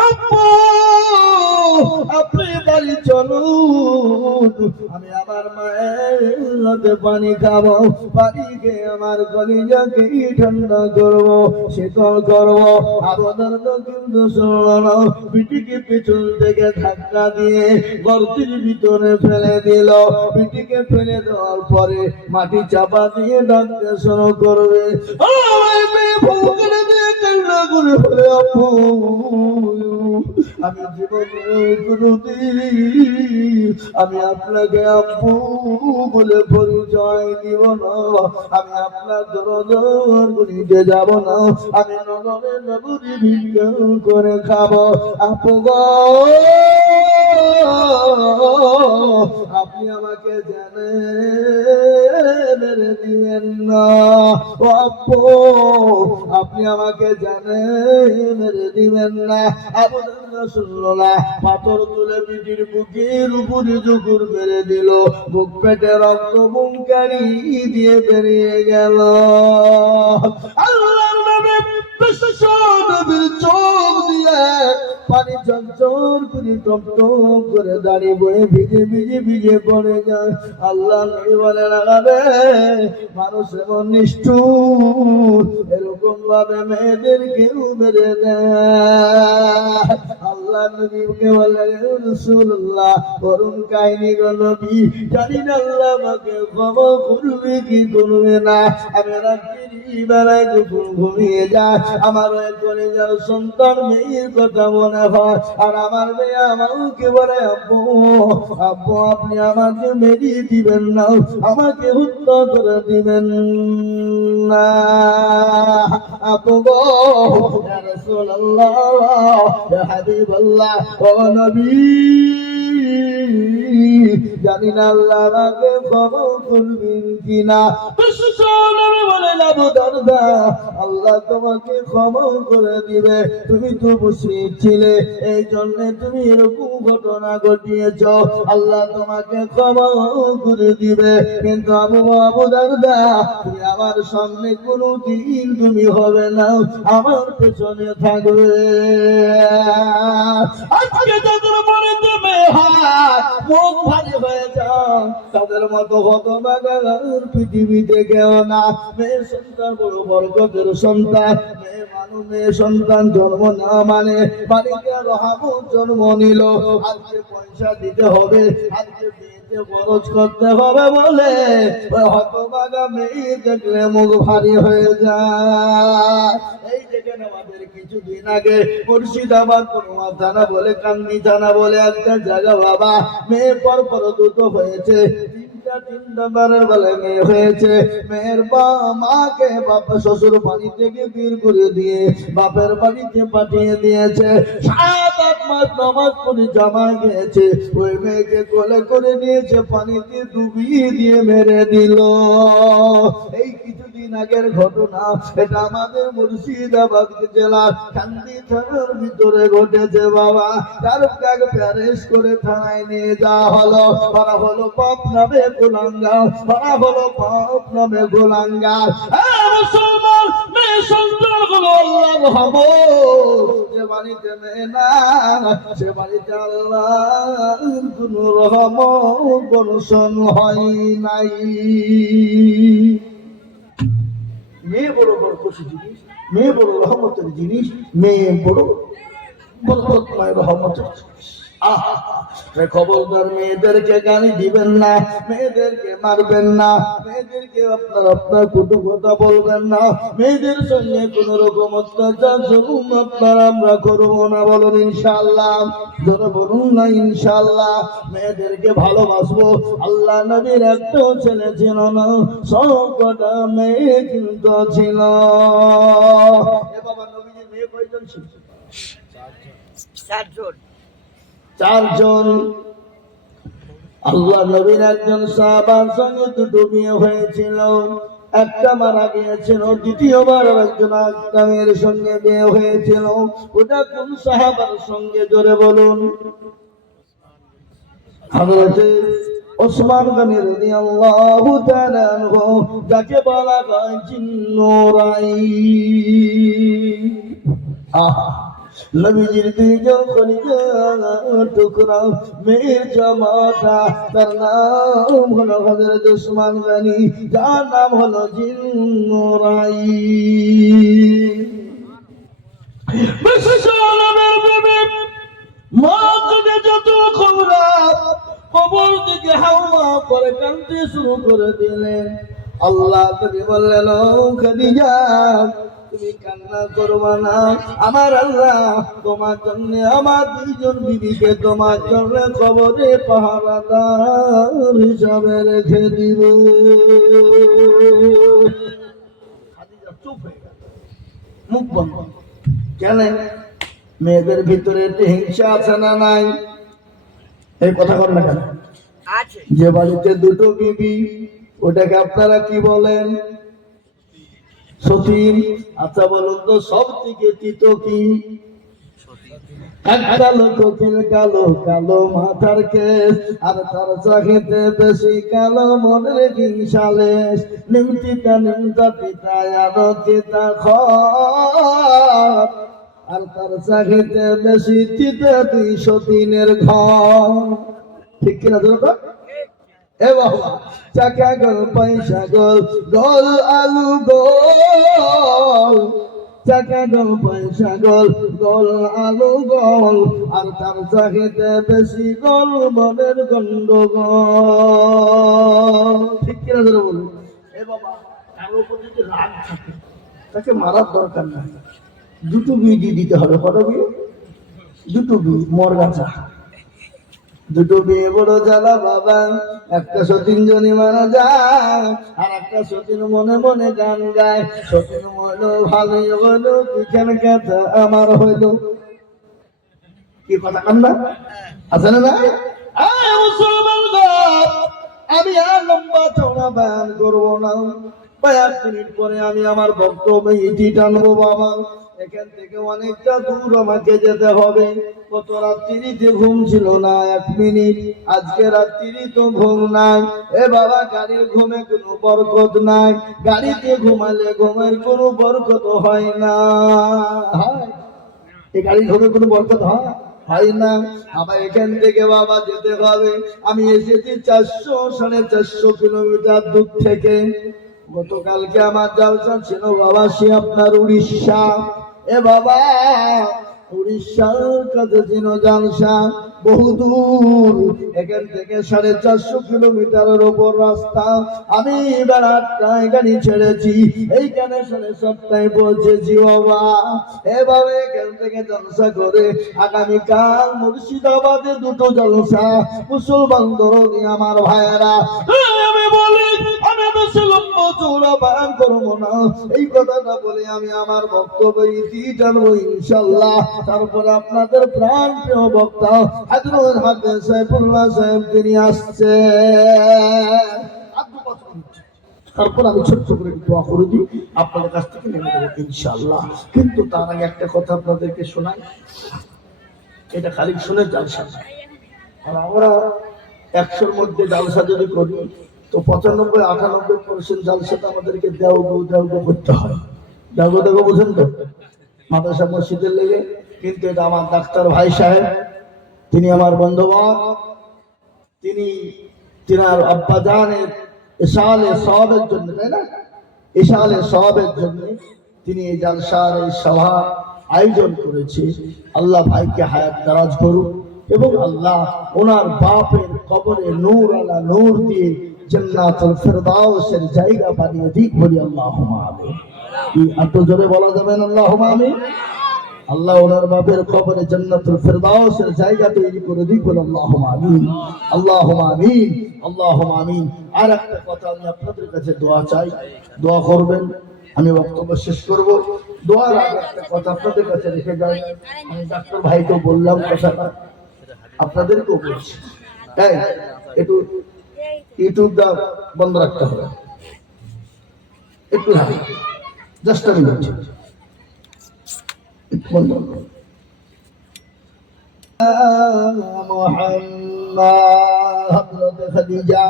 আব্বু, আপনি বাড়ি চলুন, আমি আমার মায়ের হাতে পানি খাবো, পানি খেয়ে আমার কলিজাকে ঠান্ডা করবো, শীতল করবো। আবু দরদা কিন্তু শুনল না, বিটিকে পিছন থেকে ধাক্কা দিয়ে গর্তের ভিতরে ফেলে দিল। বিটিকে ফেলে দেওয়ার পরে মাটি চাপা দিয়ে ডাকতে শুরু করবে, আমি জীবনে আমি আপনাকে আব্বু বলে পরিচয় দিব না, আমি আপনার দরজার গলিতে যাব না, আমি নগরে নগরী ভিক্ষা করে খাবো। আপু গো, আপনি আমাকে জানে মেরে দিবেন না। ও আপু, আপনি আমাকে জানে মেরে দিবেন না। আবু দরদা শুনলো না, পাথর তুলে পিঠির বুকের উপরে জুকুর মেরে দিল, বুক পেটে রক্ত বুমকারি দিয়ে বেরিয়ে গেল। আল্লাহর নামে বিশ্ব নবীর চোখ দিয়ে পানি ঝরঝর করে টপ টপ করে দাঁড়িয়ে বয়ে ভিজে ভিজে ভিজে পড়ে যায়। আল্লাহ নবী বলে, লাগাবে মানুষ এমন নিষ্ঠুর, এরকম ভাবে মেয়েদের কেউ মেরে দেয়। আল্লাহ নবীকে বলে, রাসূলুল্লাহ করুন কাহিনী গো নবী, জানি না আল্লাহ আমাকে ক্ষমা করবে কি করবে না। আমি রাত্রি বেলায় যখন ঘুমিয়ে যায়, আমার ওই কলিজার সন্তান মেয়ের কথা মনে হয়, আর আমার মেয়ে আমাকে বলে, আব্বু, আব্বু আপনি আমাকে মেরিয়ে দিবেন না, আমাকে হত্যা করে দিবেন না। আপু গো ইয়া রাসূলুল্লাহ ইয়া হাবিবাল্লাহ ও নবী জানি না আল্লাহ আমাকে ক্ষমা করবেন কিনা। বিশ্বনবী বলেন আবু দারদা আল্লাহ তোমাকে ক্ষমা করে দিবে, তুমি তো মুশরিক ছিলে এই জন্য তুমি এরকম ঘটনা ঘটিয়েছ, আল্লাহ তোমাকে ক্ষমা করে দিবে। কিন্তু আবু দারদা তুমি আমার সামনে কোনোদিন তুমি হবে না, আমার পেছনে থাকবে। আজকে তাদের মনে তুমি হাত মুখ ভারী হয়ে যাও, তাদের মতো হতভাগার পৃথিবীতে কেউ না। মেয়ে সন্তান বড় বরকতের সন্তান, মেয়ে সন্তান জন্ম না মানে বাড়িতে রহমত জন্ম নিল। আজকে পয়সা দিতে হবে, আজকে বিয়েতে খরচ করতে হবে বলে হতভাগা মেয়ে দেখলে মুখ ভারী হয়ে যায়। এই দেখেন আমাদের কিছুদিন আগে মুর্শিদাবাদ পরমা থানা বলে কান্দি থানা বলে একটা জায়গা বাবা মেয়ে পর দুটো হয়েছে, তিনটা বারের বেলায় মেয়ে হয়েছে। মেয়ের মাকে বাপ শ্বশুর বাড়ি থেকে বের করে দিয়ে বাপের বাড়িতে পাঠিয়ে দিয়েছে। 7-8 মাস নামাজ পড়ে জামা গিয়েছে, ওই মেয়েকে কোলে করে নিয়েছে, পানিতে ডুবিয়ে দিয়ে মেরে দিল। এই কিছুদিন আগের ঘটনা, এটা আমাদের মুর্শিদাবাদ জেলার কান্দি থানার ভিতরে ঘটেছে বাবা। তার কাকে প্যারেস করে থানায় নিয়ে যাওয়া হলো, ওরা হলো পাপ নামে গোলাঙ্গার, ওরা হলো পাপ নামে গোলাঙ্গার। মুসলমান মেয়ে সন্তান হলো আল্লাহর রহমত, যে বাড়িতে মেয়ে না সে বাড়িতে আল্লাহর কোনো রহমত বর্ষণ হয় নাই। মেয়ে বড় বরকতের জিনিস, মেয়ে বড় রহমতের জিনিস, মেয়ে বড় বরকতময় রহমতের জিনিস। খবরদার মেয়েদেরকে গালি দিবেন না, মেয়েদেরকে মারবেন না, মেয়েদেরকে আপনার কটু কথা বলবেন না, মেয়েদের সঙ্গে কোন রকম অত্যাচার জুলুম আমরা করবো না। বলুন ইনশাআল্লাহ, যারা বলুন না ইনশাআল্লাহ। মেয়েদেরকে ভালোবাসবো। আল্লাহ নবীর একটা ছেলে ছিল না, সবকটা মেয়ে কিন্তু ছিল। এ বাবা নবীজির মেয়ে কয়জন ছিল? 4জন। আল্লাহ নবীর একজন সাহাবার সঙ্গে দুটো বিয়ে হয়েছিল, একটা মারা গিয়েছিল, দ্বিতীয়বার একজন আকামের সঙ্গে বিয়ে হয়েছিল। ওটা কোন সাহাবার সঙ্গে জোরে বলুন? হযরত ওসমান গনি রাদিয়াল্লাহু তাআলা আনহু, যাকে বলা হয় জিন্নুরাইন। নবীজির দুইজন কলিজার টুকরা মেয়ের জামাতা, তার নাম হলো হযরত ওসমান গনি, যার নাম হলো জিন্নুরাইন। বিশ্বনবীর বিবি মা থেকে যত কবর দিকে হাওয়া করে কাঁদতে শুরু করে দিলেন। আল্লাহ নবী বললেন, ও খাদিজা তুমি কান্না করবা না, আমার আল্লাহ তোমার জন্য আমার দুইজন বিবিকে তোমার জন্য কবরে পাহারাদার হিসাবে রেখে দিব। খাদিজা চুপ হয়ে গেল, মুখ বন্ধ। কেন? মেয়েদের ভিতরে হিংসা আছে না নাই? এই কথা বল না কেন? যে বাড়িতে দুটো বিবি, ওটাকে আপনারা কি বলেন? সতীন। আচ্ছা বলুন তো সব থেকে তিত কি? একটা লোক কালো কালো মাথার কেস, আর তার চাহিতে বেশি কালো মনের হিংসালেশ। নিমতিতা নিমতা পিতা আলোকিতা খর, আর তার চাহিতে বেশি তিতে 203 ঘর। ঠিক কিনা ধরো? এ বাবা, চাকা গোল পয়সা গোল, গোল আলু গোল, চাকা গোল পয়সা গোল, গোল আলু গোল, আর তার চাহিতে বেশি গোল মনের গন্ডগোল। ঠিক কিনা ধরে বলুন? এ বাবা, কারো উপর যদি রাগ থাকে তাকে মারার দরকার নাই, দুটো বিয়ে দিয়ে দিতে হবে। কত বিয়ে? দুটো বিয়ে, মরগাছা। দুটো বিয়ে বড় জ্বালা বাবা, একটা সতীন জনি মারা যায়, আর একটা সতীন মনে মনে গান গায়, সতীন হইলো ভালোই হইলো পিছনে কথা আমার হইলো। কি কথা কান্না আছে না? মুসলমান আমি আর লম্বা চওড়া বয়ান করবো না, 1 মিনিট পরে আমি আমার বক্তব্য ইতি টানবো বাবা। এখান থেকে অনেকটা দূর আমাকে যেতে হবে। কত রাত্রিতে ঘুম ছিল না 1 মিনিট, আজকে রাত্রি তো ঘুম নাই। এ বাবা গাড়ির ঘুমে কোনো বরকত নাই, গাড়িতে ঘুমালে ঘুমের কোনো বরকত হয় না। এই গাড়ির ঘুমে কোনো বরকত হয় না। আবার এখান থেকে বাবা যেতে হবে, আমি এসেছি 400-450 কিলোমিটার দূর থেকে। গতকালকে আমার জালসা ছিল বাবা, সে আপনার উড়িষ্যা। এ বাবা উড়িষ্যার কাছে ছিল জালসা, বহুদূর, এখান থেকে 450 কিলোমিটারের ওপর রাস্তা। আমি এবার 8টায় গাড়ি ছেড়েছি, এইখানে 7:30টায় পৌঁছেছি বাবা। এভাবে এখান থেকে জলসা করে আগামীকাল মুর্শিদাবাদে 2টো জলসা। মুসলমান দরদি আমার ভাইয়েরা, আমি বলি আমি মুসলমান চূড়া পান করবো না, এই কথাটা বলে আমি আমার বক্তব্য ইতি টানবো ইনশাল্লাহ। তারপরে আপনাদের প্রাণ প্রিয় বক্তা হযরত হাফেজ সাইফুল্লাহ সাহেব তিনি আসছে। তারপর আমি ছোট্ট করে দোয়া করে দিই, আপনাদের কাছ থেকে নেমে দেবো ইনশাল্লাহ। কিন্তু তার আগে একটা কথা আপনাদেরকে শোনাই, এটা খালি শুনে জালসা। আর আমরা 100-র মধ্যে জালসা যদি করি তো 95-98% জালসাটা আমাদেরকে দেওয়া করতে হয়। দেওয়া বুঝেন তো, মাদ্রাসা মসজিদের লেগে। কিন্তু এটা আমার ডাক্তার ভাই সাহেব, তিনি আমার বন্ধুবান, তিনি তিনার আব্বা জানের ইশালে সওয়াবের জন্য, তাই না, ইশালে সওয়াবের জন্য তিনি এই জালসার এই সভা আয়োজন করেছে। আল্লাহ ভাইকে হায়াত দারাজ করুন এবং আল্লাহ ওনার বাপের কবরে নূর আলা নূর দিয়ে জান্নাতুল ফিরদাউসের জায়গা বানিয়ে দিক, বলি আল্লাহুম্মা আমিন। কি এত জোরে বলা যাবে না আল্লাহুম্মা আমিন? আল্লাহ ওনার বাপের কবরে জান্নাতুল ফিরদাউসের জায়গা তৈরি করে দিক, বলি আল্লাহুম্মা আমিন, আল্লাহুম্মা আমিন, আল্লাহুম্মা আমিন। আর একটা কথা, আমি আপনাদের কাছে দোয়া চাই, দোয়া করবেন। আমি বক্তব্য শেষ করব, দোয়ার আগে একটা কথা আপনাদের কাছে রেখে যাই। আমি ডাক্তার ভাইকেও বললাম কথাটা, আপনাদেরকেও বলছি, তাই একটু ইউটিউবটা বন্ধ রাখতে হবে, একটু জাস্ট আমি বলছি বন্ধ। হযরত খাদিজা,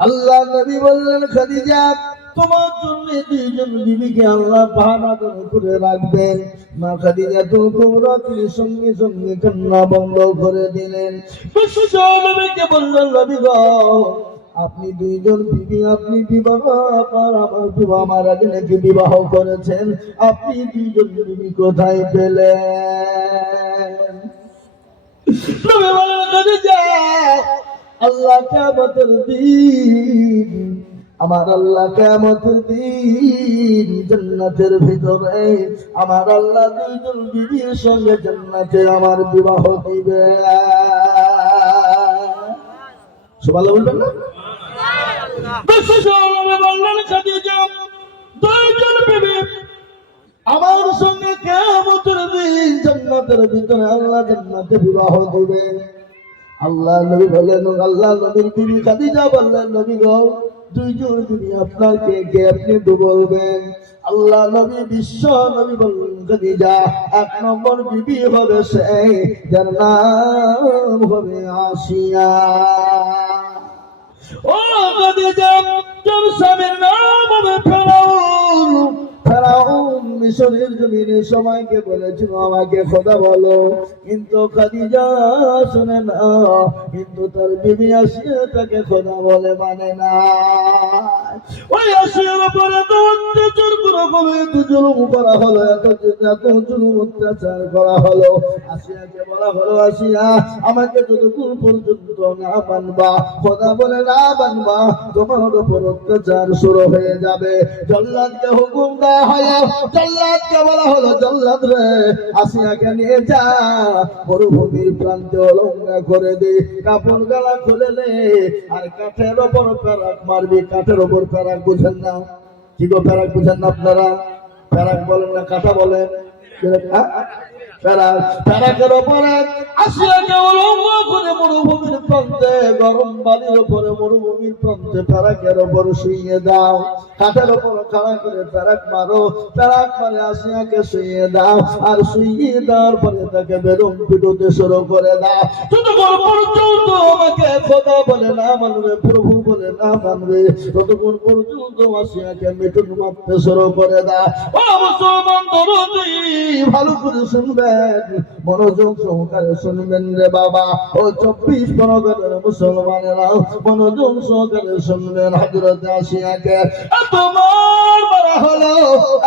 আল্লাহ নবী বললেন, খাদিজা তোমার জন্য 2জন বিবিকে আল্লাহ পাহাড়ের উপরে রাখবেন। মা খাদিজাতুল কুবরা তিনি সঙ্গে সঙ্গে কান্না বন্ধ করে দিলেন। বিশ্ব নবীকে বললেন, নবী গো, আপনি 2জন বিবি, আপনি বিবাহ আমার বিবাহ আমার আগে নাকি বিবাহ করেছেন, আপনি 2জন বিবি কোথায় পেলেন? নবী বললেন, খাদিজা আল্লাহ কিয়ামতের দিন, আমার আল্লাহ কিয়ামতের দিন জান্নাতের ভিতরে আমার আল্লাহ 2জন বিবির সঙ্গে জান্নাতে আমার বিবাহ দিবে। সুবহানাল্লাহ বলবেন না? বললেন, খাদিজা 2জন বিবি আমার সঙ্গে কিয়ামতের দিন জান্নাতের ভিতরে আল্লাহ জান্নাতে বিবাহ দিবে। আল্লাহ নবী বললেন, আল্লাহ নবীর বিবি খাদিজা বললেন, নবী গো 2জন বিবি আপনার কে কে, আপনি তো বলবেন। আল্লাহ নবী বিশ্ব নবী বললেন, খাদিজা 1 নম্বর বিবি হবে সেই যার নাম হবে আসিয়া। ও খাদিজা, তোর স্বামীর নাম হবে ফেরাউন। ফেরাউন মিশরের জমিনে সবাইকে বলেছিল আমাকে খোদা বলো, কিন্তু খাদিজা শুনে না, কিন্তু তার বিবি আসিয়া তাকে খোদা বলে মানে না। ওই আসিয়ার উপরে তো অত্যাচার করে উপরে এত জুলুম করা হলো, এত জুলুম অত্যাচার করা হলো। আসিয়াকে বলা হলো, আসিয়া আমাকে যতক্ষণ পর্যন্ত না মানবা, খোদা বলে না মানবা, তোমার উপর অত্যাচার শুরু হয়ে যাবে। জল্লাদকে হুকুম দেওয়া হলো, জল্লাদকে বলা হলো, জল্লাদ রে আসিয়াকে নিয়ে যা, মরুভূমির প্রান্তে অলঙ্ঘা করে দে, কাপড় গালা খুলে নে, আর কাঠের ওপর প্যারাক মারবি। কাঠের ওপর প্যারাক বুঝেন না? কি গো প্যারাক বুঝেন না আপনারা? প্যারাক বলেন না কাঁটা বলেন? প্যারাকের ওপরে আসিয়াকে অলঙ্ঘ করে মরুভূমির প্রান্তে, গরম বালির উপরে মরুভূমির প্রান্তে প্যারাকের ওপর শুইয়ে দাও। কাঠের ওপর খাড়া করে প্যারাক মারো, প্যারাক মারে আসিয়াকে শুইয়ে দাও, আর শুইয়ে দেওয়ার পরে তাকে বেদম পিটুতে শুরু করে দাও। যতক্ষণ পর্যন্ত আমাকে খোদা বলে না মানবে, প্রভু বলে না মানবে, ততক্ষণ পর্যন্ত আসিয়াকে মিটুন মারতে শুরু করে দাও। ও মুসলমান দরদি, ভালো করে শুনবেন, মনোযোগ সহকারে শুনবেন রে বাবা। ও 24 পরগনার মুসলমানেরা মনোযোগ সহকারে শুনবেন। হযরত আসিয়াকে এত মার মারা হলো,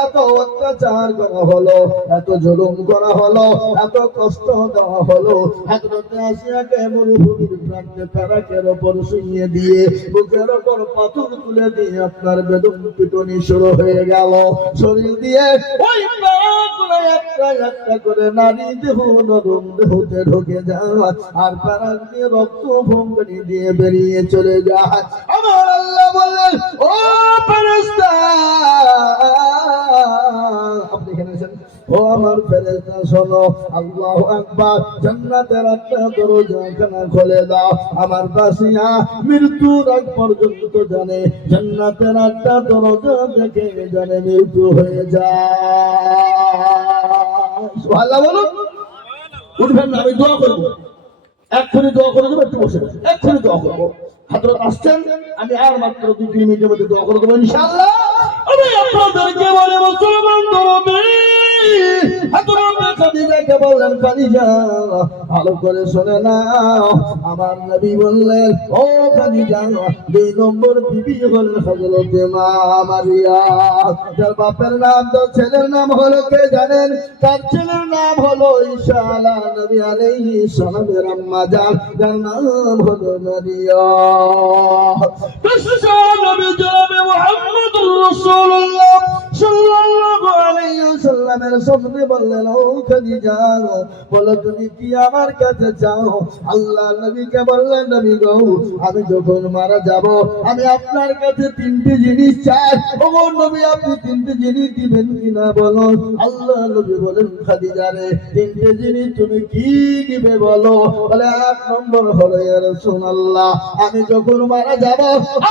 এত অত্যাচার করা হলো, এত জুলুম করা হলো, এত কষ্ট দেওয়া হলো। হযরত আসিয়াকে মরুভূমির প্রান্তে প্যারাকের ওপর শুইয়ে দিয়ে, বুকের ওপর পাথর তুলে দিয়ে আপনার বেদম পিটুনি শুরু হয়ে গেল। শরীর দিয়ে ওই প্যারাকগুলো একটা একটা করে নারী দেহ নরম দেহতে ঢুকে যায়, আর প্যারাক দিয়ে রক্ত ভঙ্গনি দিয়ে বেরিয়ে চলে যায়। আমার আল্লাহ বললেন, ও ফেরেশতা, আপনি এখানে আছেন, ও আমার ফেরেশতা শোনো, আল্লাহু আকবার, জান্নাতের একটা দরজাখানা খুলে দাও। আমার বাসিয়া মৃত্যুর আগ পর্যন্ত জানে জান্নাতের একটা দরজা দেখে জানে মৃত্যু হয়ে যায়। সুবহানাল্লাহ বলুন। উঠবেন না, আমি দোয়া করবো, এক্ষুনি দোয়া করে দেবো, একটু বসে এক্ষুনি দোয়া করবো। হযরত আসছেন, আমি আর মাত্র 2-3 মিনিটের মধ্যে দোয়া করে দেবো ইনশাআল্লাহ। আমি আপনাদেরকে বলে মুসলমান দরদি, খাদিজাকে বললেন, খাদিজা ভালো করে শুনে নাও। আমার নবী বললেন, ও খাদিজা, 2 নম্বর বিবি হলেন হযরত মা মারিয়া, যার বাপের নাম, তার ছেলের নাম হলো কে জানেন? তার ছেলের নাম হলো ঈসা আলা নবী আলাইহিস সালামের আম্মা জান, যার নাম হলো মারিয়া। ঈসা নবী জনাবে মুহাম্মদুর রাসূলুল্লাহ সাল্লাল্লাহু আলাইহি ওয়াসাল্লামের সামনে বললেন, ও খাদিজা, বলো তুমি কি আমার কাছে চাও? আল্লাহ নবীকে বললেন, নবী গো, আমি যখন মারা যাব, আমি আপনার কাছে 3টি জিনিস চাই। ও নবী, আপনি 3টি জিনিস দিবেন কিনা বলো? আল্লাহ নবী বলেন, খাদিজা রে, 3টে জিনিস তুমি কি দিবে বলো? বলে, 1 নম্বর হলো, ইয়া রাসূলুল্লাহ, আমি যখন মারা যাব,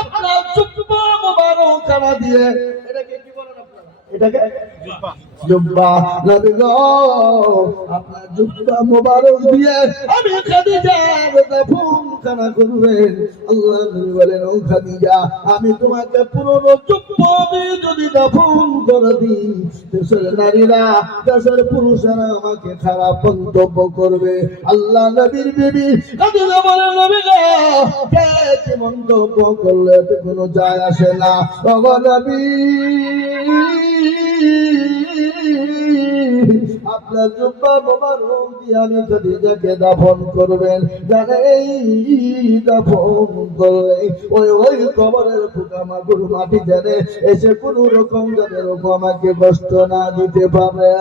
আপনার জুব্বা মুবারক খানা দিয়ে, এটাকে কি বলেন আপনারা? এটাকে জুব্বা, নবী গো, আপনার জুব্বা মুবারক দিয়ে আমি খাদিজার দাফন খানা করবেন। আল্লাহ নবী বলেন, ও খাদিজা, আমি তোমাকে পুরনো জুব্বা দিয়ে যদি দাফন করে দিই, দেশের নারীরা, দেশের পুরুষেরা আমাকে খারাপ মন্তব্য করবে। আল্লাহ নবীর বিবি খাদিজা বলেন, নবী গো, কে কি মন্তব্য করলে তো কোনো যায় আসে না। ও নবী, আপনার জুব্বা মোবারক দিয়ে আমি খাদিজাকে দাফন করবেন। জানে এই দাফন করলে ওই কবরের পোকামাকড় মাটি জানে এসে কোন রকম যাদের আমাকে কষ্ট না দিতে পারে।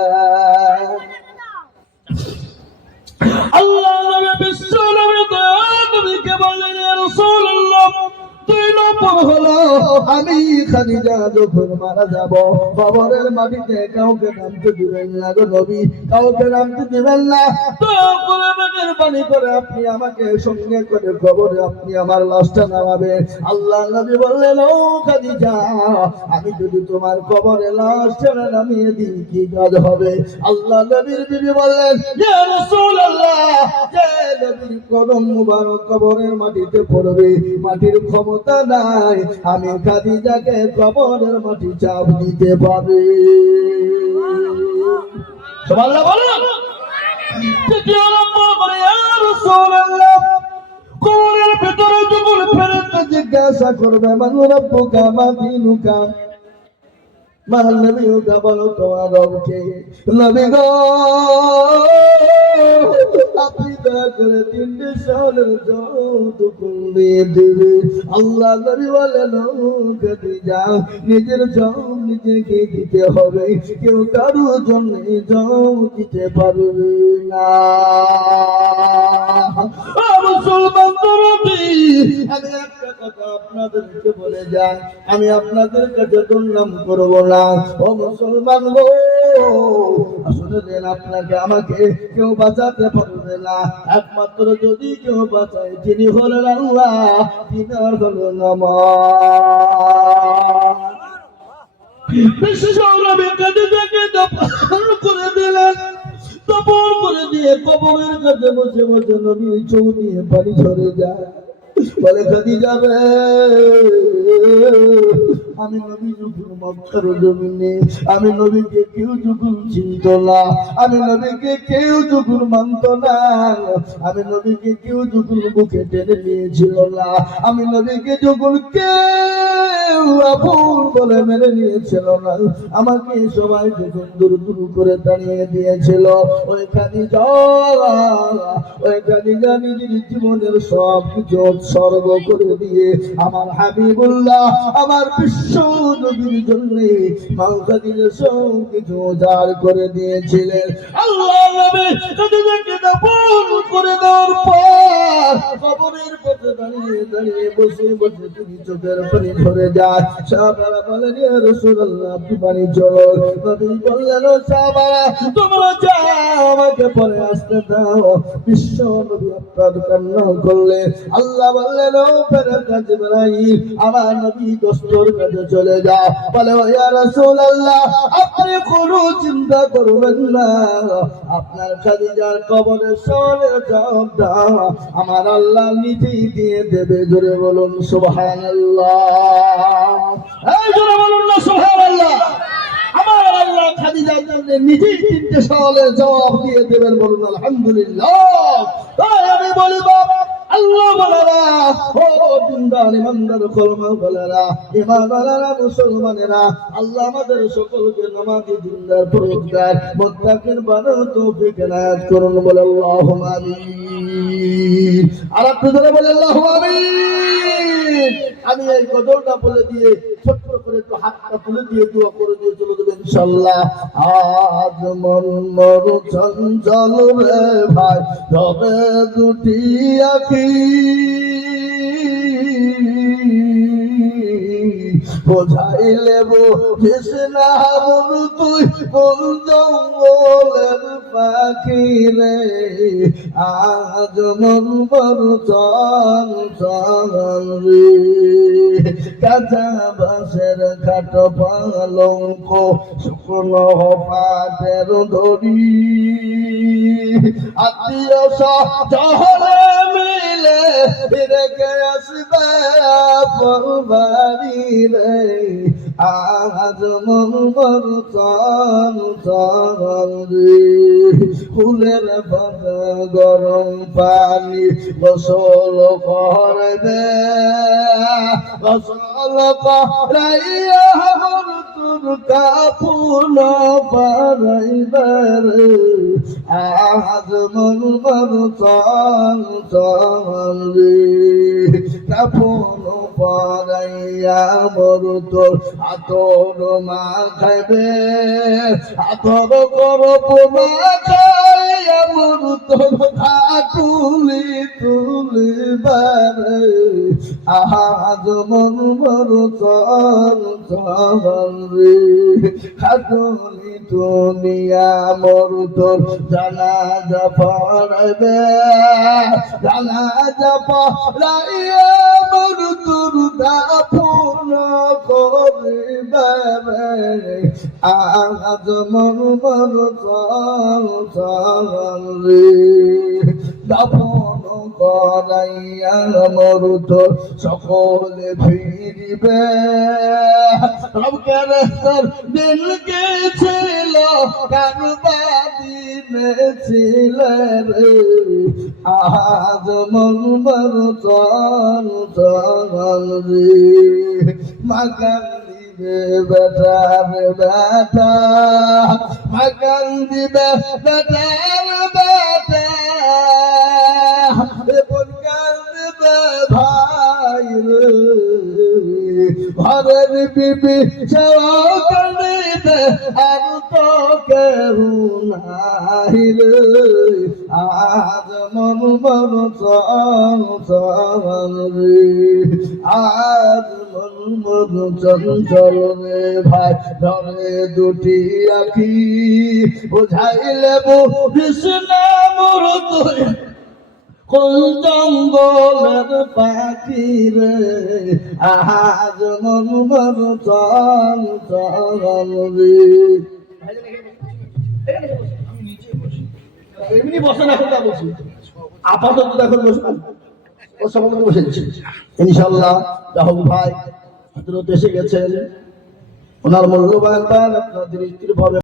আল্লাহ নবী বিশ্ব নবীকে বললেন, ইয়া রাসূলুল্লাহ, 2 নম্বর হলো, আমি খাদিজা যখন মারা যাব, কবরের মাটিতে কাউকে নামতে দিবেন না গো নবী, কাউকে নামতে দিবেন না। দয়া করে মেহেরবানি করে আপনি আমাকে সঙ্গে করে কবরে আপনি আমার লাশটা নামাবেন। আল্লাহ নবী বললেন, ও খাদিজা, আমি যদি তোমার কবরে লাশটা নামিয়ে দিই কি কাজ হবে? আল্লাহ নবীর বিবি বললেন, ইয়া রাসূলুল্লাহ, যে নবীর কদম মুবারক কবরের মাটিতে পড়বে, মাটির ক্ষমতা নাই আমি খাদিজাকে কবরের মাটি চাপ দিতে পারি। সুবহানাল্লাহ বলুন। দ্বিতীয় নম্বর করে, ইয়া রাসূলুল্লাহ, কবরের ভিতরে যখন ফেরেশতা জিজ্ঞাসা করবে, মান রাব্বুকা মা দীনুকা, মাল নবী ওটা বলো তোমার রবকে, নবী গো আপনি দয়া করে 3টে সালের যৌতুক দিয়ে দেবে। আল্লাহ নবী বলেন খাদিজা নিজের জম নিজেকে দিতে হবে, কেউ কারো জন্য জম দিতে পারবে না। মুসলমান তরফি আমি একটা কথা আপনাদেরকে বলে যাই, আমি আপনাদের কাছে দুর্নাম করব না। ও মুসলমান গো আসলে দেন আপনাকে আমাকে কেউ বাঁচাতে পারবে না, একমাত্র যদি কেউ বাঁচায় তিনি হলেন আল্লাহ, তিনি আর হলেন আমার বিশেষ নবী খাদিজাকে দাফন করে দিলেন। দাফন করে দিয়ে কবরের কাছে বসে বসে নবীর চোখ দিয়ে পানি ঝরে যায়। বলে খাদিজা রে আমি নবী যখন মক্কার জমিনে, আমি নবীকে কেউ যখন চিনত না, আমি নবীকে কেউ যখন মানত না, আমি নবীকে কেউ যখন বুকে টেনে নিয়েছিল না, আমি নবীকে যখন কেউ আপন বলে মেনে নিয়েছিল না, আমাকে সবাই যখন দূর দূর করে তাড়িয়ে দিয়েছিল, ওই খাদিজা নিজের জীবনের সব কিছু উৎসর্গ করে দিয়ে আমার হাবিবুল্লাহ আমার বিশ্ব নবীর জন্য মা খাদিজা সব কিছু উজাড় করে দিয়েছিলেন। আল্লাহ নবী খাদিজাকে দাফন করে দেওয়ার পর কবরের কাছে দাঁড়িয়ে দাঁড়িয়ে বসে বসে তিনি চোখের পানি ঝরে যায়। সাহাবারা বলেন ইয়া রাসূলুল্লাহ আপনি পানি চলো। নবী বললেন ও সাহাবারা তোমরা যাও আমাকে পরে আসতে দাও। বিশ্ব নবী আপনার কান্না করলেন। আল্লাহ বললেন ও ফেরেশতা জিবরাইল আমার নবী দস্তর কাছে চলে যাও। বলে ইয়া রাসূলুল্লাহ আপনি কোনো চিন্তা করবেন না, আপনার খাদিজার কবরের সওয়ালের জবাবটা আমার আল্লাহ নিজেই দিয়ে দেবে। জোরে বলুন সুবহানাল্লাহ, এই জোরে বলুন না সুবহানাল্লাহ। আমার আল্লাহ খাদিজার জন্য নিজেই 3টে সওয়ালের জবাব দিয়ে দেবেন। বলুন আলহামদুলিল্লাহ। তাই আমি বলি বাবা আল্লাহ বলেরা, ও দিনদার ইমানদার কলমা বলেরা, ইমান বলেরা, মুসলমানেরা, আল্লাহ আমাদের সকলকে নামাজি দিনদার পরহেজগার মুত্তাকিন বানানোর তৌফিক এনায়েত করুন। বলে আল্লাহুম্মা আমিন। আর আপনি ধরে বলে আল্লাহুম্মা আমিন। আমি এই গজলটা বলে দিয়ে ছোট্ট করে একটু হাতটা তুলে দিয়ে দোয়া করে দিয়ে চলে যাবেন ইনশাআল্লাহ। আজ মন মর চঞ্চল রে ভাই তবে দুটি আখি বোঝাইলে বুঝিস না মন তুই কোন জঙ্গলের পাখি রে। আজ মন বড় চঞ্চল রে কাঁচা বাঁশের খাট পালঙ্ক শুকনো পাটের দড়ি আত্মীয় শহরে মিলে রেখে আসবে আপন বাড়ি রে। আজ মন বড় চঞ্চল রে ফুলের পাতা গরম পানি গোসল করবে, গোসল করাইয়া তোর কাপুন পারাইবে রে। আজ মন বড় চঞ্চল রে কাপুন পারাইয়া মোর তোর আতর মাখাইবে, আতর করব মাখাইয়া মোর তোর খাটুলি তুলিবে রে। আজ মন বড় চঞ্চল রে খাটুলি তুলিয়া মোর তোর জানাজা পড়াইবে, জানাজা পড়াইয়া মোর তোর দাফন করিবে রে। আজ মন বড় চঞ্চল রে দাফন করাইয়া মোর তোর সকলে ফিরিবে। রবকের দিন গেছিল কারবাদিনে ছিল রে। আজ মন বড় চঞ্চল রে মাকান্দির দিবে বেটার বেটা, মাকান দিবে বেটার বেটা, বনকান দিবে ভাই রে, ঘরের বিবি সেও কান্দিবে আর তো কেউ নাই রে, আজ মন মন চঞ্চল রে, আজ মন মন চঞ্চল রে ভাই, ধরে দুটি আখি বুঝাইলে কৃষ্ণ মূর্ত কোন জঙ্গলের পাখি রে, আজ মন মন চঞ্চল রে। এমনি বসে না, কথা বলছি আপাতত এখন বসে ওর সম্বন্ধে বসে দিচ্ছি ইনশাল্লাহ। রাহুল ভাই হজরত এসে গেছেন, ওনার মূল্যবান দান আপনাদের স্ত্রীর ভাবে